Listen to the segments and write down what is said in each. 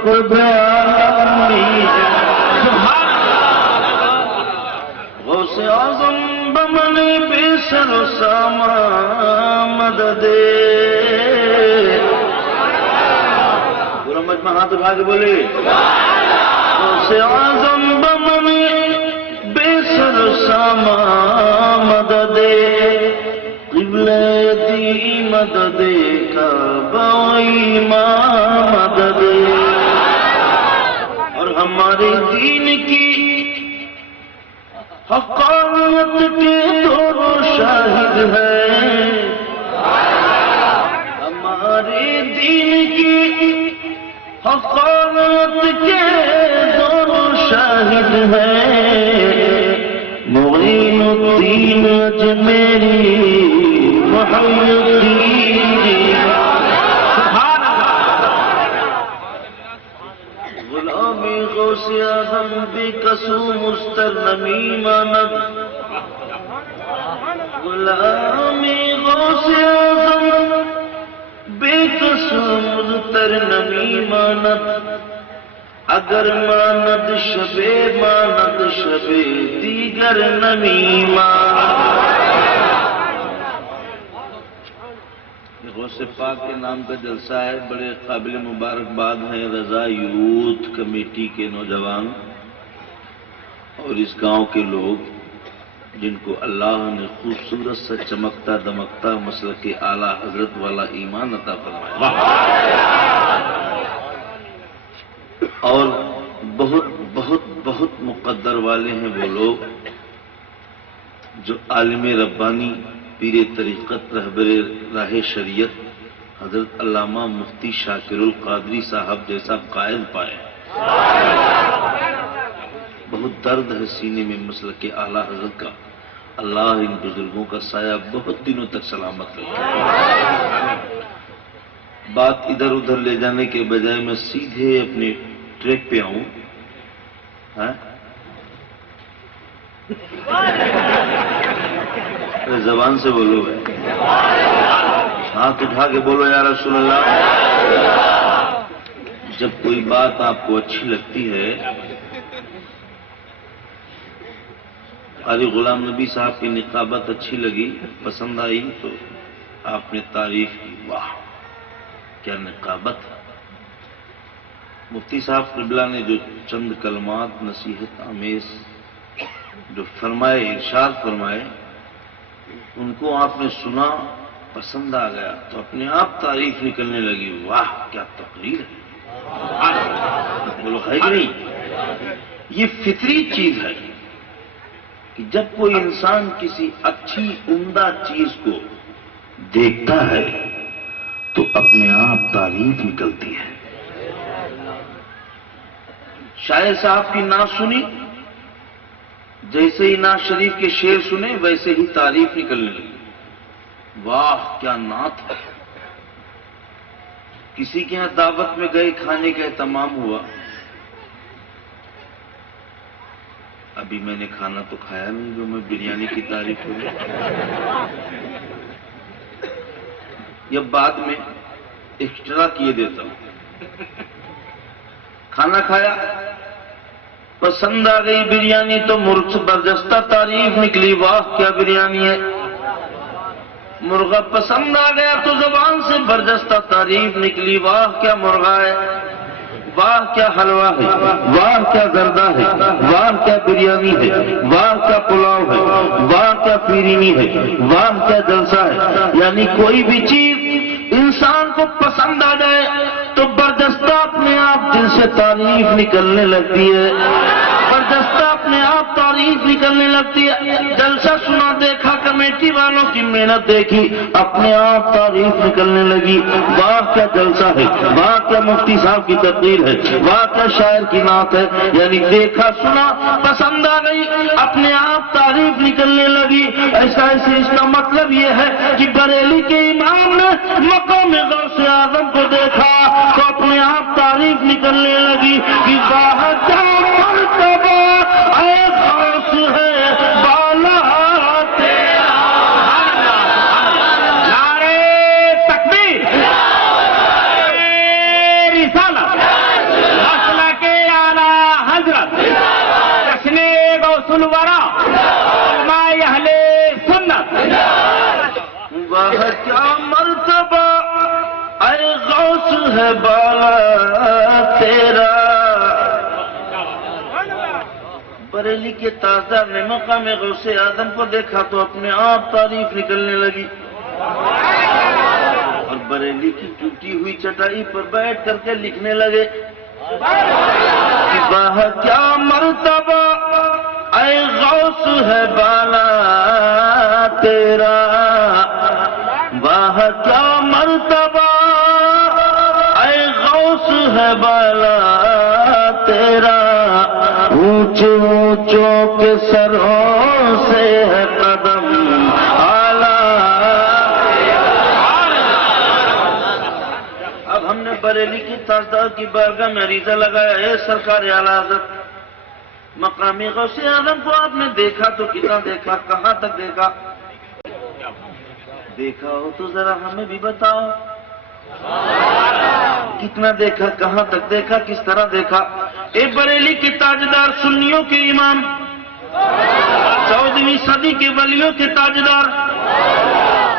قطب عالمی غوث اعظم بمن بے سر و سامان مدد پورا مجمع ہاتھ اٹھا کے بولے غوث اعظم بمن بے سر و سامان مدد قبلہ دی مدد کعبہ امام مدد اور ہمارے دین کی حقانیت کے دونوں شاہد ہیں ہمارے دین کی حقانیت کے دونوں شاہد ہیں معین الدین اجمیری محی الدین غلام غوث اعظم بے قصو مستر نمی ماند غلام غوث اعظم بے قصو مستر نمی ماند اگر ماند شب دیگر نمی ماند غوث پاک کے نام کا جلسہ ہے بڑے قابل مبارکباد ہیں رضا یوتھ کمیٹی کے نوجوان اور اس گاؤں کے لوگ جن کو اللہ نے خوبصورت سا چمکتا دمکتا مسلک اعلیٰ حضرت والا ایمان عطا فرمایا اور بہت بہت بہت مقدر والے ہیں وہ لوگ جو عالم ربانی پیر طریقت رہبر راہ شریعت حضرت علامہ مفتی شاکر القادری صاحب جیسا قائد پائے بہت درد ہے سینے میں مسلک اعلیٰ حضرت کا اللہ ان بزرگوں کا سایہ بہت دنوں تک سلامت رکھے بات ادھر ادھر لے جانے کے بجائے میں سیدھے اپنے ٹریک پہ آؤں زبان سے بولو ہاتھ اٹھا کے بولو یا رسول اللہ جب کوئی بات آپ کو اچھی لگتی ہے قاری غلام نبی صاحب کی نقابت اچھی لگی پسند آئی تو آپ نے تعریف کی واہ کیا نقابت ہے مفتی صاحب قبلہ نے جو چند کلمات نصیحت آمیز جو فرمائے ارشاد فرمائے ان کو آپ نے سنا پسند آ گیا تو اپنے آپ تعریف نکلنے لگی واہ کیا تقریر ہے بولو ہے کہ نہیں یہ فطری چیز ہے کہ جب کوئی انسان کسی اچھی عمدہ چیز کو دیکھتا ہے تو اپنے آپ تعریف نکلتی ہے شاعر صاحب کی نعت سنی جیسے ہی نعت شریف کے شعر سنے ویسے ہی تعریف نکلنے لگی واہ کیا نعت ہے کسی کے یہاں دعوت میں گئے کھانے کا اہتمام ہوا ابھی میں نے کھانا تو کھایا نہیں جو میں بریانی کی تعریف کروں یا بعد میں ایکسٹرا کیے دیتا ہوں کھانا کھایا پسند آ گئی بریانی تو مرغ برجستہ تعریف نکلی واہ کیا بریانی ہے مرغا پسند آ گیا تو زبان سے برجستہ تعریف نکلی واہ کیا مرغا ہے واہ کیا حلوہ ہے واہ کیا زردہ ہے واہ کیا بریانی ہے واہ کیا پلاؤ ہے واہ کیا پیرینی ہے واہ کیا جلسہ ہے یعنی کوئی بھی چیز انسان کو پسند آ جائے تو بردستہ اپنے آپ دل سے تعریف نکلنے لگتی ہے بردستہ اپنے آپ تعریف نکلنے لگتی ہے جلسہ سنا دیکھا کمیٹی والوں کی محنت دیکھی اپنے آپ تعریف نکلنے لگی واہ کیا جلسہ ہے واہ کیا مفتی صاحب کی تقریر ہے واہ کیا شاعر کی نعت ہے یعنی دیکھا سنا پسند آ گئی اپنے آپ تعریف نکلنے لگی ایسا ایسے اس کا مطلب یہ ہے کہ بریلی کے امام نے مقام غوث اعظم کو دیکھا تو اپنے آپ تعریف نکلنے لگی کہ واہ کیا مرتبہ اے غوث ہے بالا تیرا نعرے تکبیر رسالت ہے بالا تیرا. بریلی کے تاجدار نے مقام غوث اعظم کو دیکھا تو اپنے آپ تعریف نکلنے لگی اور بریلی کی ٹوٹی ہوئی چٹائی پر بیٹھ کر کے لکھنے لگے کہ واہ کیا مرتبہ اے غوث ہے بالا تیرا. واہ کیا مرتبہ اے غوث ہے بالا تیرا. اونچے اونچوں کے سروں سے ہے قدم اعلیٰ. اب ہم نے بریلی کی تاجدار کی بارگاہ میں عریضہ لگایا ہے سرکار اعلیٰ حضرت مقامی غوث اعظم کو آپ نے دیکھا تو کتنا دیکھا, کہاں تک دیکھا؟ دیکھا ہو تو ذرا ہمیں بھی بتاؤ کتنا دیکھا, کہاں تک دیکھا, کس طرح دیکھا؟ اے بریلی کے تاجدار, سنیوں کے امام, 14ویں صدی کے ولیوں کے تاجدار,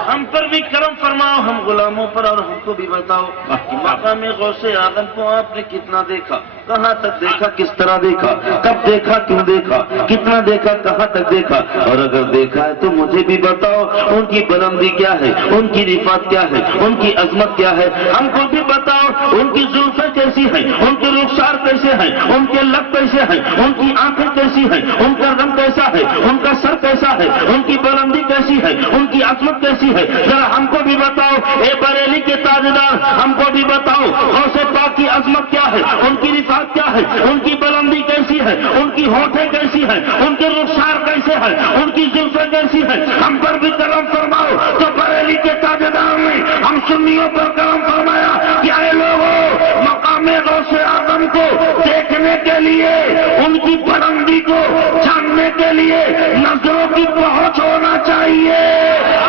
ہم پر بھی کرم فرماؤ, ہم غلاموں پر, اور ہم کو بھی بتاؤ کہ مقام غوث اعظم کو آپ نے کتنا دیکھا, کہاں تک دیکھا, کس طرح دیکھا, کب دیکھا, کیوں دیکھا, کتنا دیکھا, کہاں تک دیکھا؟ اور اگر دیکھا ہے تو مجھے بھی بتاؤ ان کی بلندی کیا ہے, ان کی رفعت کیا ہے, ان کی عظمت کیا ہے. ہم کو بھی بتاؤ ان کی زلفیں کیسی ہیں, ان کے رخسار کیسے ہیں, ان کے لب کیسے ہیں, ان کی آنکھیں کیسی ہیں, ان کا رنگ کیسا ہے, ان کا سر کیسا ہے, ان کی بلندی کیسی ہے, ان کی عظمت کیسی ہے. ذرا ہم کو بھی بتاؤ اے بریلی کے تاجدار, ہم کو بھی بتاؤ غوث پاک کی عظمت کیا ہے, ان کی رفعت کیا ہے, ان کی بلندی کیسی ہے, ان کی ہونٹیں کیسی ہیں, ان کے رخسار کیسے ہیں, ان کی زلفیں کیسی ہیں. ہم پر بھی کرم فرماؤ. تو بریلی کے تاجدار نے ہم سنیوں پر کرم فرمایا کہ اے لوگوں, مقام غوث اعظم کو دیکھنے کے لیے, ان کی بلندی کو جاننے کے لیے نظروں کی پہنچ ہونا چاہیے.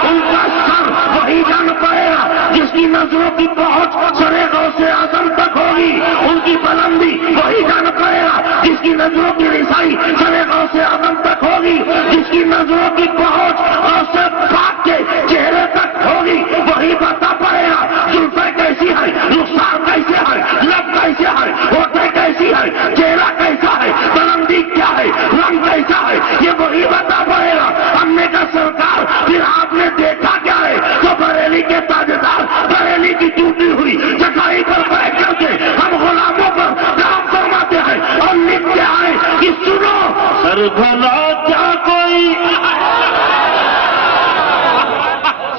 ان کا سر وہی جان پائے گا جس کی نظروں کی پہنچ سر غوث اعظم تک ہوگی. ان کی بلندی وہی جان پائے گا جس کی نظروں کی رسائی سر غوث اعظم تک ہوگی. جس کی نظروں کی پہنچ غوث پاک کے چہرے تک ہوگی وہی بتا پائے گا زلفیں کیسی ہے, رخسار کیسے ہے, لب کیسے ہے, ہونٹیں کیسی ہے, چہرہ کیسا ہے, بلندی کیا ہے, رنگ کیسا ہے, یہ وہی بتا پائے گا. ہم نے کہا سرکار پھر آپ نے دیکھا کیا ہے؟ تو بریلی کے تاجدار بریلی کی ٹوٹی ہوئی چٹائی پر بیٹھ کر کے ہم غلاموں پر کام فرماتے ہیں اور لکھتے ہیں کہ سنو, سر بھلا کیا کوئی,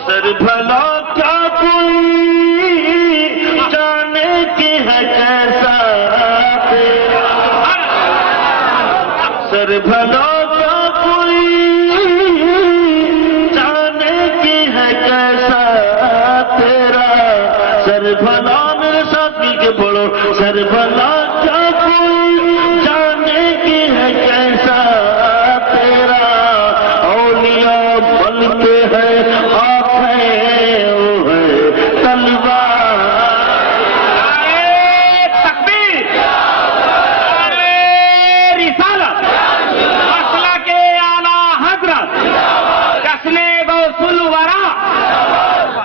سر بھلا کیا کوئی جانے کی ہے کیسا تیرا. سر بھلا کیا کوئی جانے کی ہے کیسا تیرا. سر بھلا, میرے ساتھ مل کے بولو, سر بھلا کیا کوئی جانے کی ہے کیسا تیرا. اولیاء بلتے ہیں آنکھیں وہ ہے تلوار. تکبیر, رسالت, مسئلہ کے اعلیٰ حضرت, جشن غوث الورا,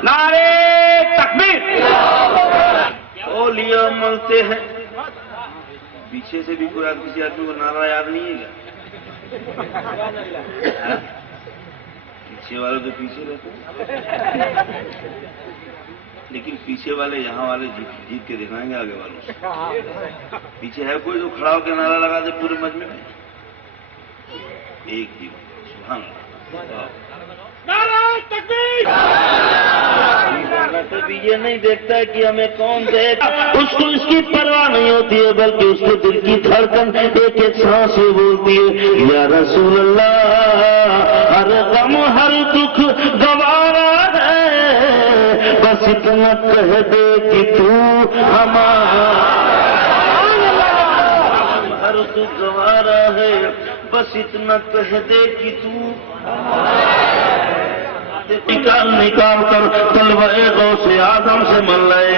نعرے تکبیر. اولیاء ملتے ہیں. پیچھے سے بھی کوئی کسی آدمی کو نعرہ یاد نہیں ہے کیا؟ پیچھے والے تو پیچھے رہتے ہیں, لیکن پیچھے والے یہاں والے جیت کے دکھائیں گے آگے والوں سے. پیچھے ہے کوئی جو کھڑا ہو کے نعرہ لگا دے پورے مجمع میں؟ ایک ہی. سبحان اللہ. نعرہ تکبیر. کبھی یہ نہیں دیکھتا ہے کہ ہمیں کون دیکھ, اس کو اس کی پرواہ نہیں ہوتی ہے, بلکہ اس کے دل کی دھڑکن ایک ایک سانس سے بولتی ہے یا رسول اللہ, ہر غم ہر دکھ گوارا ہے, بس اتنا کہہ دے کہ تو ہمارا. ہر دکھ گوارا ہے, بس اتنا کہہ دے کہ تو نکال کر طلبہ غوث اعظم سے مل رہے.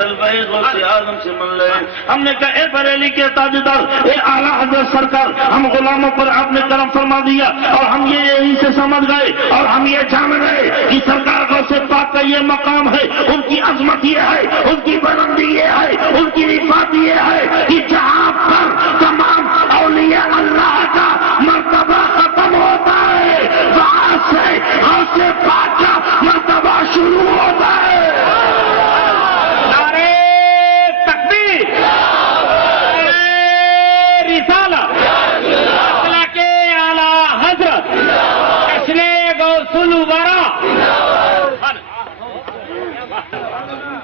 طلبہ غوث اعظم سے مل رہے ہیں. ہم نے کہا اے بریلی کے تاجدار، اے اعلیٰ حضرت سرکار، ہم غلاموں پر آپ نے کرم فرما دیا اور ہم یہ یہیں سے سمجھ گئے اور ہم یہ جان گئے کہ سرکار غوث پاک کا یہ مقام ہے، ان کی عظمت یہ ہے، ان کی بلندی یہ ہے، ان کی رفعت یہ ہے کہ جہاں پر تمام اولیاء اللہ کا مرتبہ ختم ہوتا ہے وہاں سے غوث پاک کا مرتبہ شروع ہوتا ہے. نعرہ تکبیر، رسالت، اصلا کے اعلیٰ حضرت جشن غوث الورا.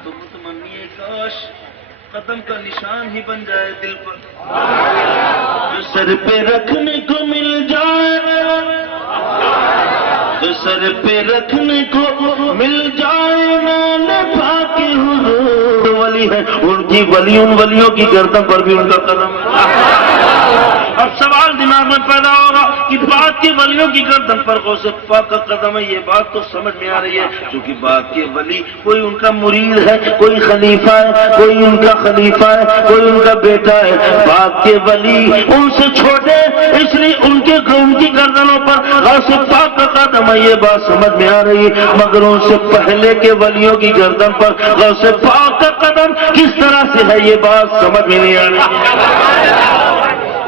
تو متمنی ہے کاش قدم کا نشان ہی بن جائے دل پر، جو سر پہ رکھنے کو مل جائے، جو سر پہ رکھنے کو مل جائے. نام پاک حضور ولی ہے، ان کی ولی، ان ولیوں کی گردن پر بھی ان کا قدم ہے. اب سوال دماغ میں پیدا ہوگا کہ بات کے ولیوں کی گردن پر غوث پاک کا قدم ہے. یہ بات تو سمجھ میں آ رہی ہے کیونکہ بات کے ولی کوئی ان کا مرید ہے، کوئی خلیفہ ہے، کوئی ان کا خلیفہ ہے، کوئی ان کا بیٹا ہے. بات کے ولی ان سے چھوٹے، اس لیے ان کی گردنوں پر غوث پاک کا قدم ہے. یہ بات سمجھ میں آ رہی ہے، مگر ان سے پہلے کے ولیوں کی گردن پر غوث پاک کا قدم کس طرح سے ہے یہ بات سمجھ میں نہیں آ رہی.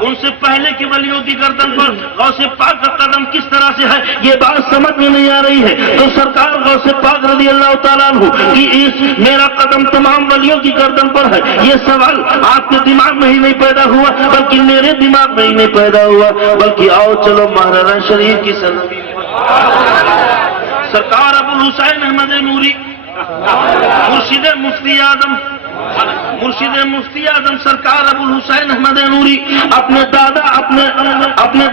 ان سے پہلے کے ولیوں کی گردن پر غوث پاک کا قدم کس طرح سے ہے یہ بات سمجھ میں نہیں آ رہی ہے. تو سرکار غوث پاک رضی اللہ تعالیٰ عنہ کہ اس میرا قدم تمام ولیوں کی گردن پر ہے، یہ سوال آپ کے دماغ میں ہی نہیں پیدا ہوا بلکہ میرے دماغ میں ہی نہیں پیدا ہوا، بلکہ آؤ چلو مہاراجہ شریف کی سرزمین پر سرکار ابو الحسین احمد نوری مرشد مفتی اعظم، مرشد مفتی اعظم سرکار ابو الحسین احمد نوری اپنے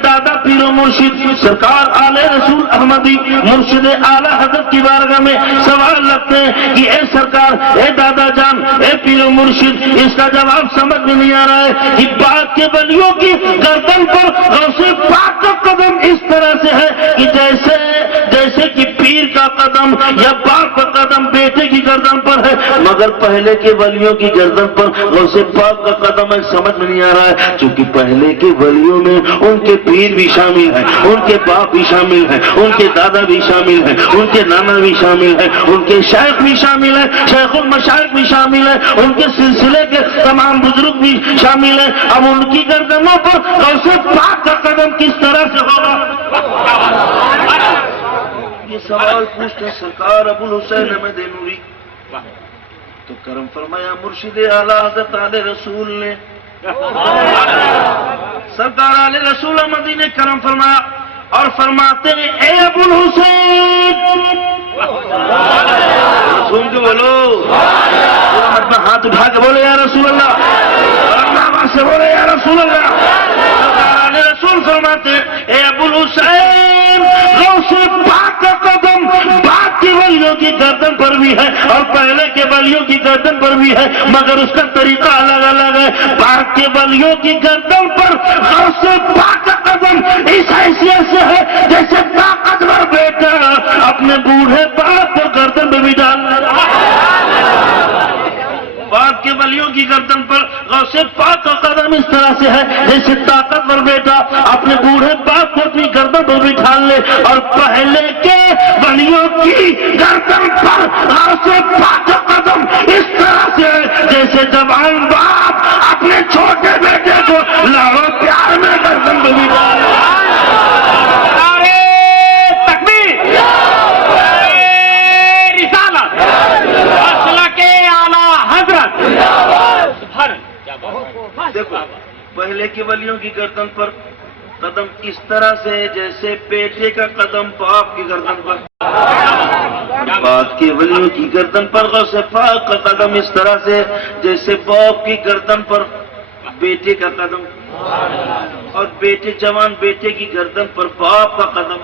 دادا پیر و مرشد سرکار آل رسول احمدی مرشد اعلی حضرت کی بارگاہ میں سوال رکھتے ہیں کہ اے سرکار، اے دادا جان، اے پیر و مرشد، اس کا جواب سمجھ میں نہیں آ رہا ہے کہ بات کے ولیوں کی گردن پر غوث پاک کا قدم اس طرح سے ہے کہ جیسے کہ پیر کا قدم یا باپ کا قدم بیٹے کی گردن پر ہے، مگر پہلے کے ولیوں کی گردن پر غوث پاک کا قدم ہے. سمجھ میں نہیں آ رہا ہے کیونکہ پہلے کے ولیوں میں ان کے پیر بھی شامل ہیں، ان کے باپ بھی شامل ہیں، ان کے دادا بھی شامل ہیں، ان کے نانا بھی شامل ہیں، ان کے شیخ بھی شامل ہیں، شیخ المشائخ بھی شامل ہیں، ان کے سلسلے کے تمام بزرگ بھی شامل ہیں. اب ان کی گردنوں پر غوث پاک کا قدم کس طرح سے ہوگا؟ یہ سوال پوچھتے سرکار ابو الحسین احمد نوری. تو کرم فرمایا مرشد اعلیٰ حضرت علیہ رسول نے، سرکار علیہ رسول احمدی نے کرم فرمایا اور فرماتے ہیں اے ابو الحسین، سن کے بولو، اپنا ہاتھ اٹھا کے بولے یا رسول اللہ، اور سے بولے یا رسول اللہ. سرکار علیہ رسول فرماتے ہیں اے ابو الحسین، غوث پاک کا قدم بعد کے ولیوں کی گردن پر بھی ہے اور پہلے کے ولیوں کی گردن پر بھی ہے، مگر اس کا طریقہ الگ الگ ہے. بعد کے ولیوں کی گردن پر غوث پاک کا قدم اس حیثیت سے ہے جیسے طاقتور بیٹا اپنے بوڑھے باپ کو گردن میں بھی ڈالنا. بعد کے ولیوں کی گردن پر غوث پاک کا قدم اس طرح سے ہے جیسے طاقتور بیٹا اپنے بوڑھے باپ کو اپنی گردن پر بٹھا لے، اور پہلے کے ولیوں کی گردن پر غوث پاک کا قدم اس طرح سے ہے جیسے جوان باپ اپنے چھوٹے بیٹے کو لاڑو پیار میں گردن پر بٹھا لے. دیکھو پہلے کے ولیوں کی گردن پر قدم اس طرح سے جیسے بیٹے کا قدم باپ کی گردن پر، بعد کے ولیوں کی گردن پر غوث پاک کا قدم اس طرح سے جیسے باپ کی گردن پر بیٹے کا قدم، اور بیٹے جوان بیٹے کی گردن پر باپ کا قدم.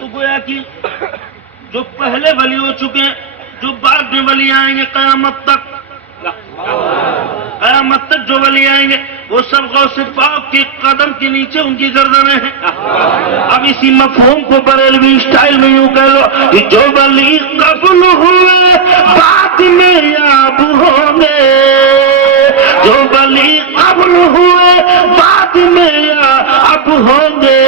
تو گویا کہ جو پہلے ولی ہو چکے ہیں، جو بعد میں ولی آئیں گے قیامت تک جو ولی آئیں گے وہ سب غوث پاک کے قدم کے نیچے ان کی گردنیں ہیں. اب اسی مفہوم کو بریلوی اسٹائل میں یوں کہہ لو کہ جو ولی قبل ہوئے بعد بعد میں اب ہوں گے، جو ولی قبل ہوئے بعد میں اب ہوں گے،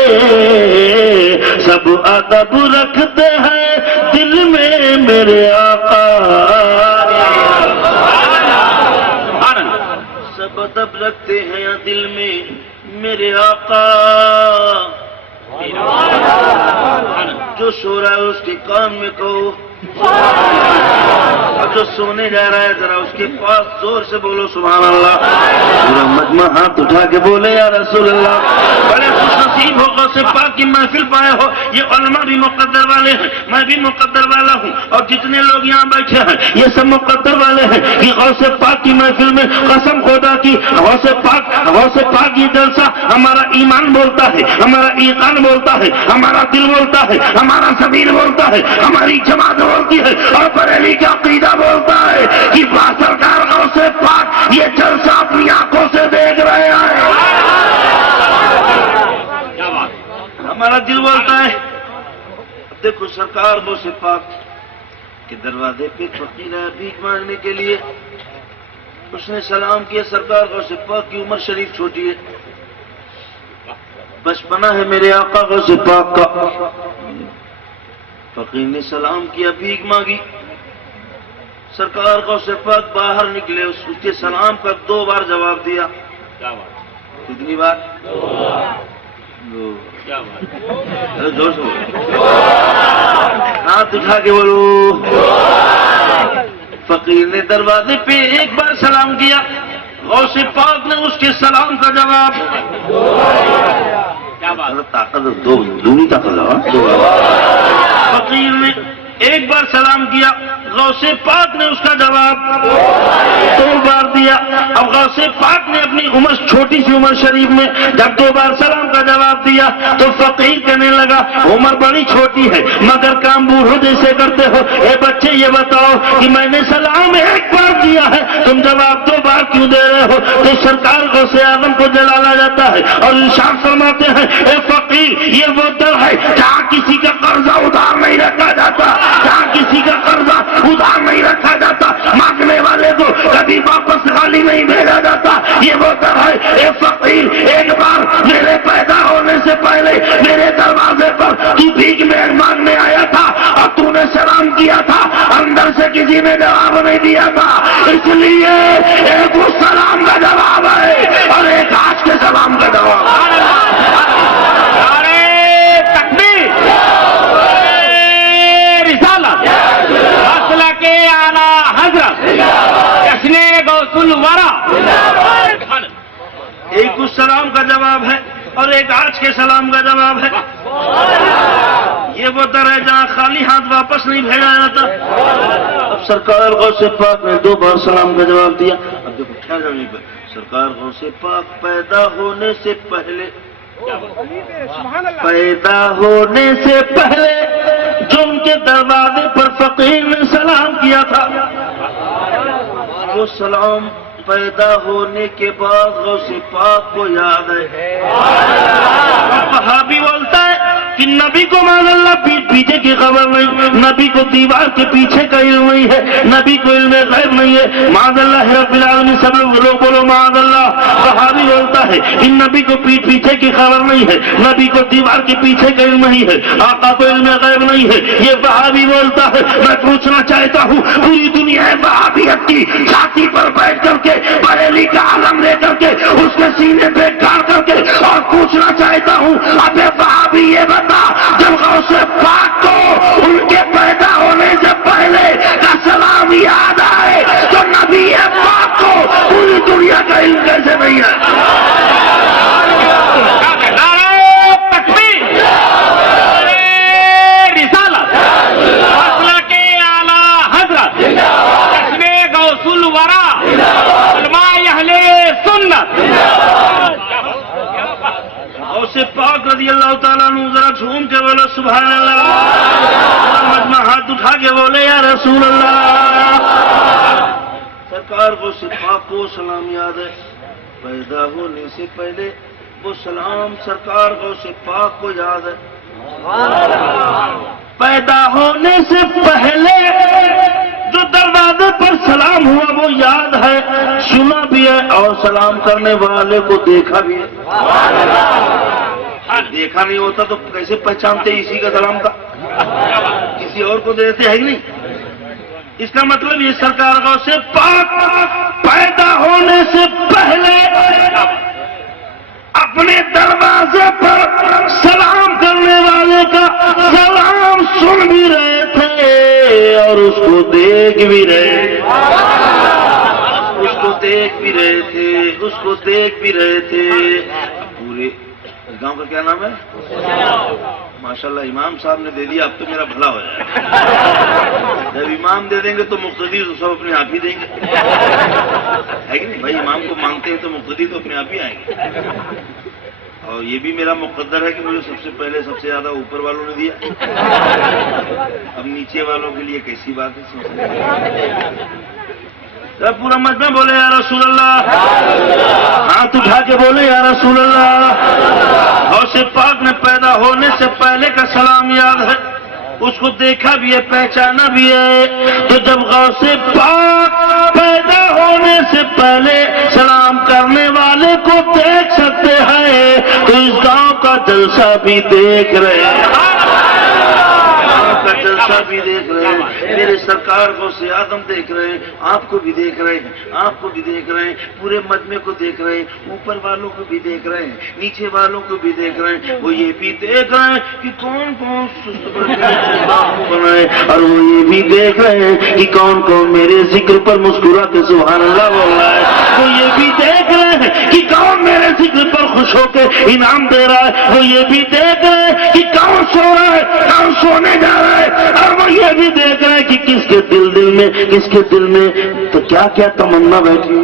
سب ادب رکھتے ہیں دل میں میرے آقا، سب ادب رکھتے ہیں دل میں میرے آقا، جو سو رہا ہے اس کے کان میں کہو، اور جو سونے جا رہا ہے ذرا اس کے پاس زور سے بولو سبحان اللہ، پورا مجمع ہاتھ اٹھا کے بولے یا رسول اللہ۔ بڑے خوش نصیب ہو غوث پاک کی محفل پائے ہو، یہ علماء بھی مقدر والے ہیں، میں بھی مقدر والا ہوں، اور جتنے لوگ یہاں بیٹھے ہیں یہ سب مقدر والے ہیں کہ غوث پاک کی محفل میں قسم خدا کی غوث پاک یہ جلسہ ہمارا ایمان بولتا ہے، ہمارا ایقان بولتا ہے، ہمارا دل بولتا ہے، ہمارا ضمیر بولتا ہے، ہماری جماعت بولتی ہے، اور بریلی کا عقیدہ بولتا ہے کہ سرکار غوث پاک یہ جلسہ اپنی آنکھوں سے دیکھ رہے ہیں، ہمارا دل بولتا ہے۔ دیکھو سرکار غوث پاک کے دروازے پہ فقیر ہے بھیک مانگنے کے لیے، اس نے سلام کیا، سرکار غوث پاک کی عمر شریف چھوٹی ہے، بچپنا ہے میرے آقا غوث پاک کا، فقیر نے سلام کیا، بھیک مانگی، سرکار غوث پاک باہر نکلے، اس کے سلام پر 2 بار جواب دیا، کتنی بار؟ 2۔ زور سے ہاتھ اٹھا کے بولو۔ فقیر نے دروازے پہ 1 بار سلام کیا، غوث پاک نے اس کے سلام کا جواب، طاقت دونی طاقت فقیر نے 1 بار سلام کیا، غوث پاک نے اس کا جواب 2 بار دیا۔ اب غوث پاک نے اپنی عمر چھوٹی سی عمر شریف میں جب 2 بار سلام کا جواب دیا تو فقیر کہنے لگا عمر بڑی چھوٹی ہے مگر کام بوڑھوں جیسے کرتے ہو، اے بچے یہ بتاؤ کہ میں نے سلام 1 بار دیا ہے تم جواب 2 بار کیوں دے رہے ہو؟ تو سرکار غوث اعظم کو جلالا جاتا ہے اور ارشاد فرماتے ہیں اے فقیر یہ وہ در ہے جہاں کسی کا قرضہ ادھار نہیں رکھا جاتا، جہاں کسی کا قرضہ ادھار نہیں رکھا جاتا، مانگنے والے کو کبھی واپس خالی نہیں بھیجا جاتا، یہ وہ در ہے۔ اے فقیر 1 بار میرے پیدا ہونے سے پہلے میرے دروازے پر تو بھیک مانگنے آیا تھا اور تو نے سلام کیا تھا، اندر سے کسی نے جواب نہیں دیا تھا، اس لیے ایک اس سلام کا جواب ہے اور ایک آج کے سلام کا جواب ہے۔ ایک اس سلام کا جواب ہے اور ایک آج کے سلام کا جواب ہے۔ یہ وہ در ہے جہاں خالی ہاتھ واپس نہیں بھیجا جاتا۔ اب سرکار غوث پاک نے 2 بار سلام کا جواب دیا۔ اب دیکھو کیا جانے پر سرکار غوث پاک پیدا ہونے سے پہلے جو ان کے دروازے پر فقیر نے سلام کیا تھا وہ سلام پیدا ہونے کے بعد غوث پاک کو یاد ہے۔ صحابی بولتا ہے کہ نبی کو معاذ اللہ پیٹھ پیچھے کی خبر نہیں، نبی کو دیوار کے پیچھے کا علم نہیں ہے، نبی کو علم غیب نہیں ہے، معاذ اللہ رب العالمین، سب لوگ بولو معاذ اللہ۔ صحابی بولتا ہے کہ نبی کو پیٹھ پیچھے کی خبر نہیں ہے، نبی کو دیوار کے پیچھے کا علم نہیں ہے، آقا کو علم غیب نہیں ہے۔ یہ صحابی بولتا ہے میں پوچھنا چاہتا ہوں پوری دنیا صحابیت کی چھاتی پر بیٹھ کر کے بریلی کا عالم لے کر کے اس کے سینے پہ گاڑ کر کے اور پوچھنا چاہتا ہوں ابے صحابی یہ بتا جب غوث پاک کو ان کے پیدا ہونے سے پہلے کا سلام یاد آئے تو نبی پاک کو پوری دنیا کا علم کیسے نہیں ہے؟ غوث پاک رضی اللہ تعالیٰ عنہ ذرا جھوم کے بولو سبحان اللہ، مجمع ہاتھ اٹھا کے بولے یا رسول اللہ۔ سرکار غوث پاک کو سلام یاد ہے، پیدا ہونے سے پہلے وہ سلام سرکار غوث پاک کو یاد ہے۔ پیدا ہونے سے پہلے جو دروازہ صاحبزادے پر سلام ہوا وہ یاد ہے، سنا بھی ہے، اور سلام کرنے والے کو دیکھا بھی ہے۔ دیکھا نہیں ہوتا تو کیسے پہچانتے اسی کا سلام تھا؟ کسی اور کو دیتے ہے نہیں۔ اس کا مطلب یہ سرکار غوث پاک پیدا ہونے سے پہلے اپنے دروازے پر سلام کرنے والے کا سلام سن بھی رہے تھے اور اس کو دیکھ بھی رہے تھے، اس کو دیکھ بھی رہے تھے، اس کو دیکھ بھی رہے تھے۔ پورے گاؤں کا کیا نام ہے؟ ماشاءاللہ امام صاحب نے دے دیا، اب تو میرا بھلا ہو جائے گا۔ جب امام دے دیں گے تو مقتدی تو سب اپنے آپ ہی دیں گے، ہے کہ نہیں بھائی؟ امام کو مانگتے ہیں تو مقتدی تو اپنے آپ ہی آئیں گے۔ اور یہ بھی میرا مقدر ہے کہ مجھے سب سے پہلے سب سے زیادہ اوپر والوں نے دیا، اب نیچے والوں کے لیے کیسی بات ہے؟ جب پورا مجمع بولے یا رسول اللہ، ہاتھ اٹھا کے بولے یا رسول اللہ۔ غوث پاک نے پیدا ہونے سے پہلے کا سلام یاد ہے، اس کو دیکھا بھی ہے، پہچانا بھی ہے۔ تو جب غوث پاک پیدا ہونے سے پہلے سلام کرنے والے کو دیکھ سکتے ہیں تو اس گاؤں کا جلسہ بھی دیکھ رہے ہیں، کا جلسہ بھی دیکھ رہے ہیں، میرے سرکار غوث آدم دیکھ رہے ہیں، آپ کو بھی دیکھ رہے ہیں، آپ کو بھی دیکھ رہے ہیں، پورے مجمع کو دیکھ رہے ہیں، اوپر والوں کو بھی دیکھ رہے ہیں، نیچے والوں کو بھی دیکھ رہے ہیں۔ وہ یہ بھی دیکھ رہے ہیں کہ کون کون سست بنائے، اور وہ یہ بھی دیکھ رہے ہیں کہ کون کون میرے ذکر پر مسکرا کے سبحان اللہ بول رہا ہے۔ وہ یہ بھی دیکھ رہے ہیں کہ کون میرے ذکر پر خوش ہو کے انعام دے رہا ہے۔ وہ یہ بھی دیکھ رہے ہیں کہ کون سو رہا ہے، کون سونے جا رہا ہے، اور وہ یہ بھی دیکھ رہے ہیں کہ کس کے دل میں، کس کے دل میں تو کیا کیا تمنا بیٹھی۔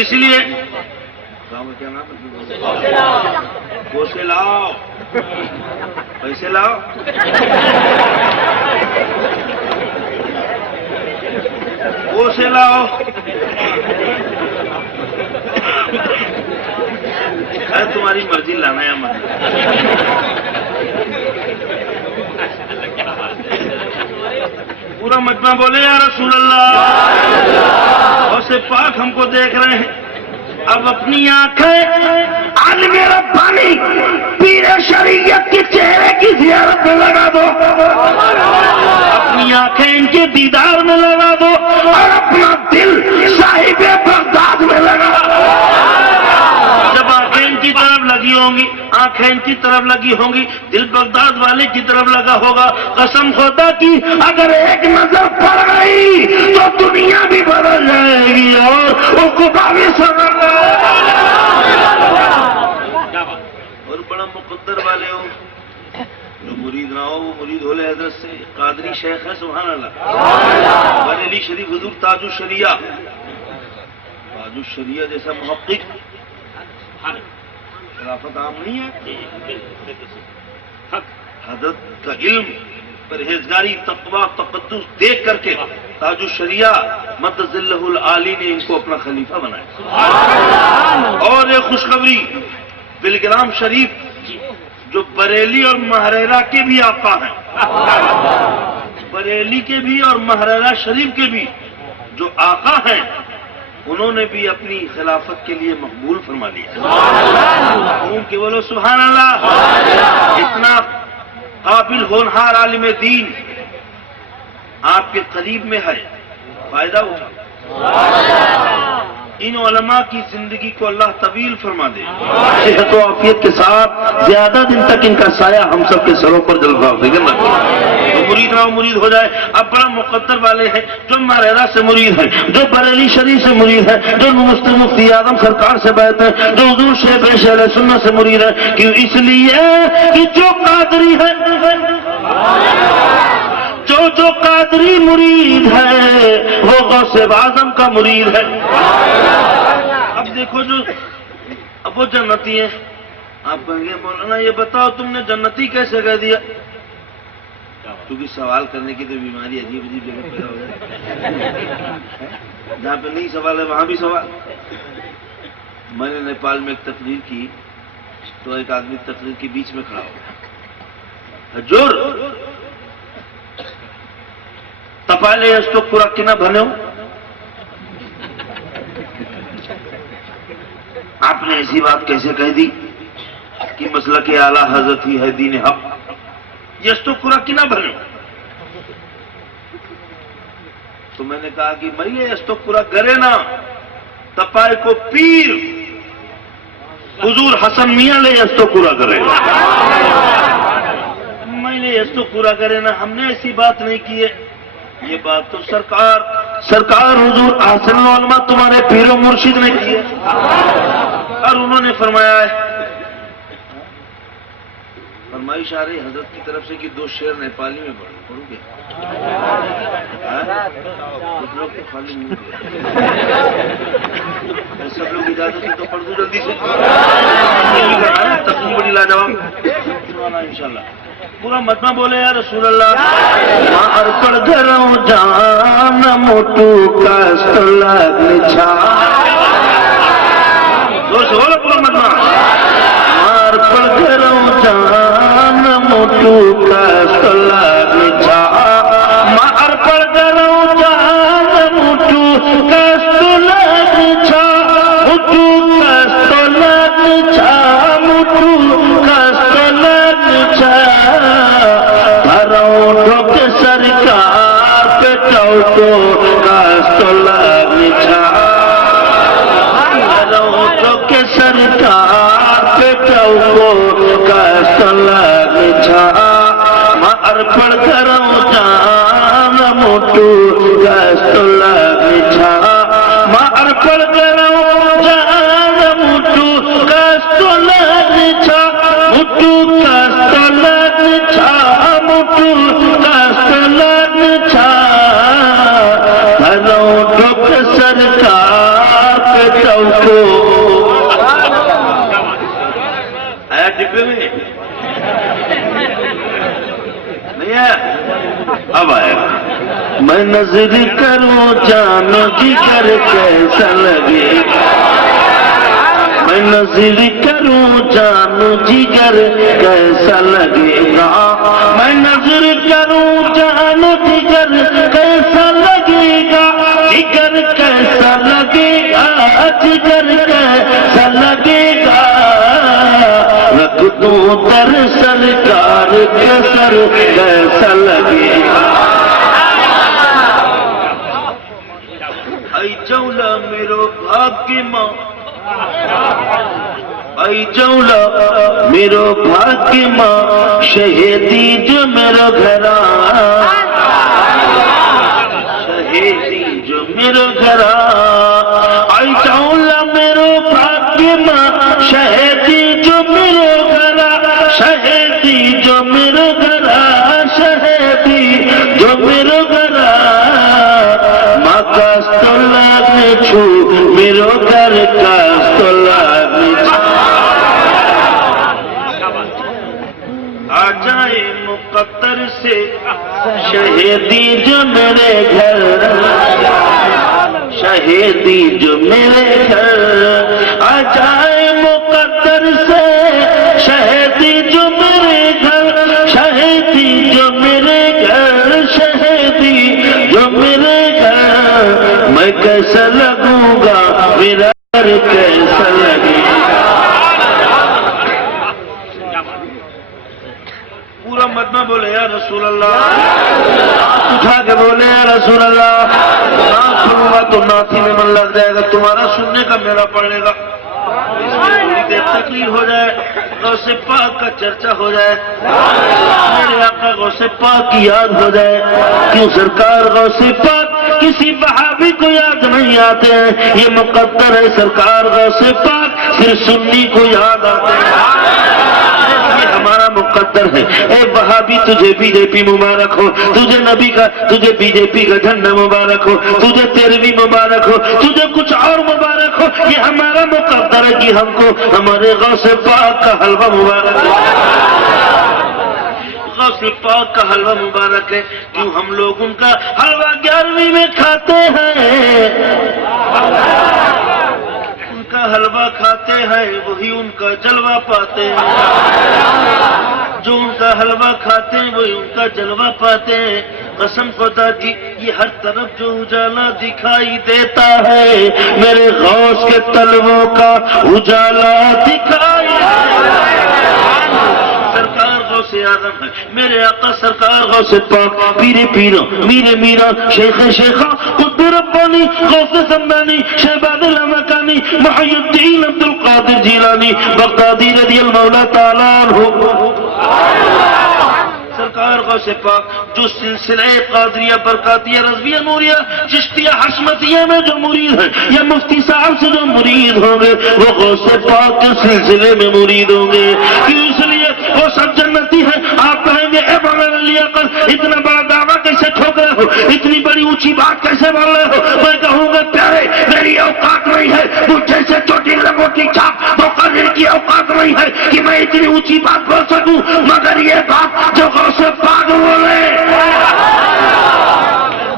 اس لیے کیا نام ہے؟ گوشے لاؤ، پیسے لاؤ، گوشے لاؤ، تمہاری مرضی لانا ہے مت۔ پورا مجمع بولے یا رسول اللہ۔ غوث پاک ہم کو دیکھ رہے ہیں، اب اپنی آنکھیں عالم ربانی پیر شریعت کے چہرے کی زیارت میں لگا دو، اپنی آنکھیں ان کے دیدار میں لگا دو، اور اپنا دل صاحب بغداد میں لگا دو۔ جب آنکھیں ان کی طرف لگی ہوں گی، آنکھیں ان کی طرف لگی ہوں گی، دل بغداد والے کی طرف لگا ہوگا، قسم خدا کی اگر ایک نظر پڑ گئی تو دنیا بھی بدل جائے گی اور عقبہ بھی سنور جائے گا۔ اور بڑا مقدر والے ہو، جو مرید نہ ہو وہ مرید ہو لے حضرت سے۔ قادری شیخ ہے سبحان اللہ، بریلی شریف حضور تاج الشریعہ، تاج الشریعہ جیسا محقق خلافت عام نہیں ہے۔ حضرت کا علم، پرہیزگاری، تقوی، تقدس دیکھ کر کے تاج الشریعہ مد ظلہ العالی نے ان کو اپنا خلیفہ بنایا۔ اور ایک خوشخبری، بلگرام شریف جو بریلی اور مہریرہ کے بھی آقا ہیں، بریلی کے بھی اور مہریرہ شریف کے بھی جو آقا ہیں، انہوں نے بھی اپنی خلافت کے لیے مقبول فرما لیا۔ ان کے بولو سبحان اللہ۔ اتنا قابل ہونہار عالم دین آپ کے قریب میں ہے، فائدہ اٹھا۔ ان علماء کی زندگی کو اللہ طویل فرما دے، صحت و عافیت کے ساتھ زیادہ دن تک ان کا سایہ ہم سب کے سروں پر جلوہ دیگر تو مرید نہ مرید ہو جائے۔ اب بڑا مقدر والے ہیں جو مہریرہ سے مرید ہیں، جو بریلی شریف سے مرید ہیں، جو مفتی اعظم سرکار سے بیعت ہیں، جو حضور شیخ اہل سنت سے مرید ہیں، کیوں؟ اس لیے کہ جو قادری ہے، جو قادری مرید ہے وہ غوث اعظم کا مرید ہے۔ اب دیکھو جو اب وہ جنتی ہے، آپ کہیں گے مولانا یہ بتاؤ تم نے جنتی کیسے کہہ دیا؟ کیونکہ سوال کرنے کی تو بیماری عجیب عجیب جگہ پیدا ہو جائے، جہاں پہ نہیں سوال ہے وہاں بھی سوال۔ میں نے نیپال میں ایک تقریر کی تو ایک آدمی تقریر کے بیچ میں کھڑا ہو گیا، حضور تپالے استو پورا کنا بھنو آپ نے ایسی بات کیسے کہہ دی کہ مسئلہ کہ اعلیٰ حضرت ہی ہے دین حق؟ یہ استو پورا کنا بھنو؟ تو میں نے کہا کہ میں یہ استو پورا کرے نا تپائے کو پیر حضور حسن میاں لے استو پورا کرے میں نے استو پورا کرے نا، ہم نے ایسی بات نہیں کی ہے. یہ بات تو سرکار حضور حسن العلماء تمہارے پیر و مرشد نے کی ہے، اور انہوں نے فرمایا ہے، فرمائش آ رہی حضرت کی طرف سے کہ 2 شعر نیپالی میں پڑھوں گے. کچھ لوگ تو خالی نہیں سب لوگ اجازت تو پڑھ دوں جلدی سے، تقسیم بڑی لاجواب سنانا انشاءاللہ. پورا متنا بولے یا رسول اللہ. مار پڑ گھروں جان موٹو کاست لگ چھا، زور سے بولو پورا متنا. مار پڑ گھروں جان موٹو کاست لگ چھا، مار پڑ گھروں جان موٹو کاست لگ چھا، موٹو کاست لگ چھا، موٹو کاست لگ چھا. سرکار پہ ٹوٹو کاست لگ چھا، کے سرکار پہ ٹوٹو کاست لگ چھا. مار پڑ کروں جان موٹو کاست لگ چھا، مار پڑ کروں جان موٹو کاست لگ چھا، موٹو کاست لگ چھا، موٹو کاست لگ چھا. ہروں ٹوک سرکار پہ ٹوٹو آیا ڈبے میں نہیں آیا؟ اب آیا. میں نظر کروں جانو جگر کیسا لگے، میں نظر کروں جانو جگر کیسا لگے گا، میں نظر کروں جانو جگر کیسا لگے گا، جگر کیسا لگے گا، جگر کیسا لگے گا. رکھ دوں در سرکار کے سر کیسا لگے گا. ای جولا میرو بھاگی ماں، ای جولا میرو بھاگی ماں، شہیدی جو میرا گھرا، شہیدی جو میرا گھرا. ای جولا میرو بھاگی ماں، شہیدی جو میرا گھرا، شہیدی جو میرا گھرا، شہیدی جو میرا گھرا. ماں کاست لگ چھو میرو گھر کاست لگ چھو. آ جائے مقدر سے شہیدی جو میرے گھر، شہیدی جو میرے گھر. آ جائے مقدر سے شہیدی جو میرے گھر، شہیدی جو میرے گھر، شہیدی جو میرے گھر. میں کیسا لگوں گا، میرا گھر کیسا لگے گا. پورا مدنہ بولے یا رسول اللہ، اٹھا کے بولے یا رسول اللہ. نہ سنوں گا تو ناتی میں من لگ جائے گا، تمہارا سننے کا میرا پڑے گا. تقریر ہو جائے، غوث پاک کا چرچا ہو جائے، میرے آقا غوث پاک کی یاد ہو جائے. کیوں سرکار غوث پاک کسی بہابی کو یاد نہیں آتے ہیں، یہ مقدر ہے. سرکار غوث پاک صرف سنی کو یاد آتے ہیں، یہ ہمارا مقدر ہے. اے وہابی تجھے بی جے پی مبارک ہو، تجھے نبی کا، تجھے بی جے پی کا جھنڈا مبارک ہو، تجھے 13ویں مبارک ہو، تجھے کچھ اور مبارک ہو. یہ ہمارا مقدر ہے کہ ہم کو ہمارے غوث پاک کا حلوہ مبارک ہے، غوث پاک کا حلوہ مبارک ہے. کیوں ہم لوگ ان کا حلوہ 11ویں میں کھاتے ہیں، ان کا حلوہ کھاتے ہیں، وہی ان کا جلوہ پاتے ہیں. جو ان کا حلوہ کھاتے ہیں وہی ان کا جلوہ پاتے ہیں. قسم خدا کی یہ ہر طرف جو اجالا دکھائی دیتا ہے میرے غوث کے تلووں کا اجالا دکھائی دیتا ہے۔ سرکار غوث اعظم ہے میرے آقا، سرکار غوث پاک، پیر پیرا، میر میرا، شیخ شیخا، قطب ربانی، غوث سمدانی، شہباز المکانی، محی الدین عبد القادر جیلانی بغدادی رضی اللہ تعالیٰ عنہ۔ سرکار غوث پاک جو سلسلہ قادریہ برکاتیہ رضویہ نوریہ چشتیہ حشمتیہ میں جو مرید ہیں یا مفتی صاحب سے جو مرید ہوں گے وہ غوث پاک کے سلسلے میں مرید ہوں گے، اس لیے وہ سب جنتی ہیں۔ آپ کہیں گے اے مولانا علی اکبر اتنا بڑا دعویٰ کیسے ٹھوک رہے ہو، اتنی بڑی اونچی بات کیسے بول رہے ہو؟ میں کہوں گا پیارے میری اوقات نہیں ہے، مجھ جیسے چھوٹی لنگوٹی چھاپ مقرر کی اوقات نہیں ہے کہ میں اتنی اونچی بات بول سکوں، مگر یہ بات جو غوث پاک بولے،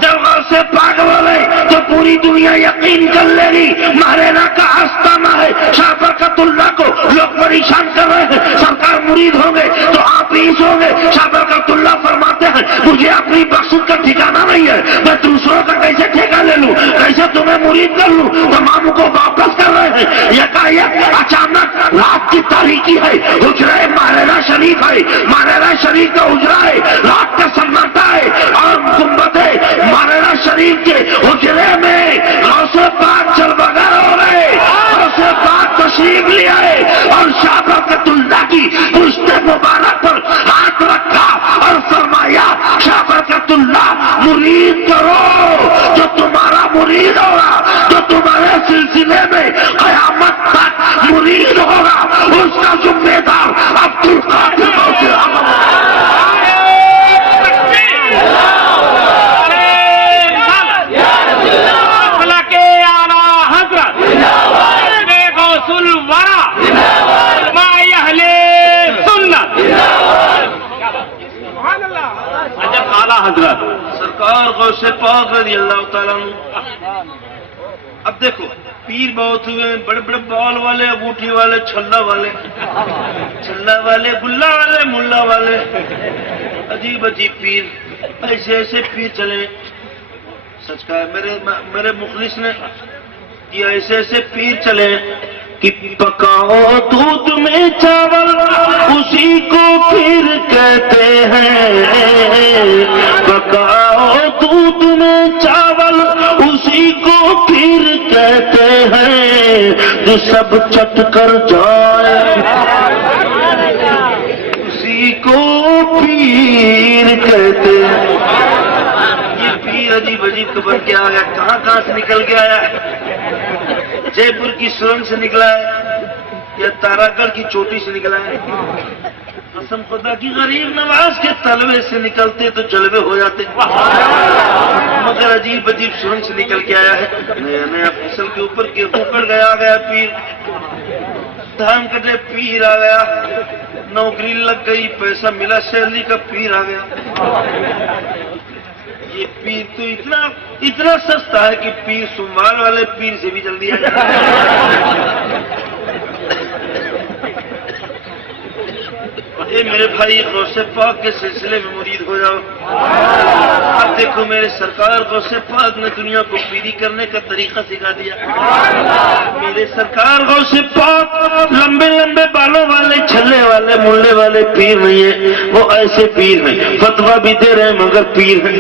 جب غوث پاک بولے تو پوری دنیا یقین کر لے گی۔ مہرینا کا آستانہ ہے، شاہ برکت اللہ کو لوگ پریشان کر رہے ہیں، سرکار مرید ہوں گے تو آپ ہی ہوں گے۔ شاہ برکت اللہ فرماتے ہیں مجھے اپنی بخشش کا ٹھکانا نہیں ہے، میں دوسروں کا کیسے ٹھیکہ لے لوں، کیسے تمہیں مرید کر لوں، تمام کو واپس کر رہے ہیں۔ یکایک اچانک رات کی تاریکی ہے، حجرہ مہرینا شریف ہے، مہرینا شریف کا حجرہ ہے، رات کا سناٹا ہے اور گنبد مہرینا شریف کے حجرے میں غوث پاک چل بغیر ہو رہے، غوث پاک تشریف لے آئے اور شاہ برکت اللہ کی پشت مبارک پر ہاتھ رکھا اور فرمایا شاہ برکت اللہ مرید کرو، جو تمہارا مرید ہوگا، جو تمہارے سلسلے میں قیامت تک مرید ہوگا، اس کا ذمہ دار عبد القادر غوث اعظم۔ حضرت سرکار غوث پاک رضی اللہ تعالیٰ عنہ۔ اب دیکھو پیر بہت ہوئے، بڑے بڑے بال والے، انگوٹھی والے، چھلا والے، گلا والے، ملا والے، عجیب عجیب پیر، ایسے ایسے پیر چلے۔ سچ کہا ہے میرے مخلص نے کہ ایسے ایسے پیر چلے کہ پکاؤ دودھ میں چاول اسی کو پھر کہتے ہیں، پکاؤ دودھ میں چاول اسی کو پھر کہتے ہیں، جو سب چٹ کر جائے اسی کو پیر کہتے ہیں۔ یہ پیر عجیب عجیب خبر کیا آ گیا، کہاں کہاں سے نکل کے آیا ہے؟ جے پور کی سرنگ سے نکلا ہے یا تارا گڑھ کی چوٹی سے نکلا ہے؟ قسم خدا کی غریب نواز کے تلوے سے نکلتے تو جلوے ہو جاتے، مگر عجیب عجیب سرنگ سے نکل کے آیا ہے۔ نیا نیا فصل کے اوپر اکڑ گیا پیر، دھان کٹے پیر آ گیا، نوکری لگ گئی، پیسہ ملا سیلری کا پیر آ گیا۔ یہ پیر تو اتنا سستا ہے کہ پیر سنبھال والے پیر سے بھی جلدی آ جاتا ہے۔ اے میرے بھائی غوث پاک کے سلسلے میں مرید ہو جاؤ۔ اب دیکھو میرے سرکار غوث پاک نے دنیا کو پیری کرنے کا طریقہ سکھا دیا۔ میرے سرکار غوث پاک لمبے لمبے بالوں والے، چھلے والے، ملے والے پیر نہیں ہیں، وہ ایسے پیر ہیں فتویٰ بھی دے رہے ہیں مگر پیر ہیں،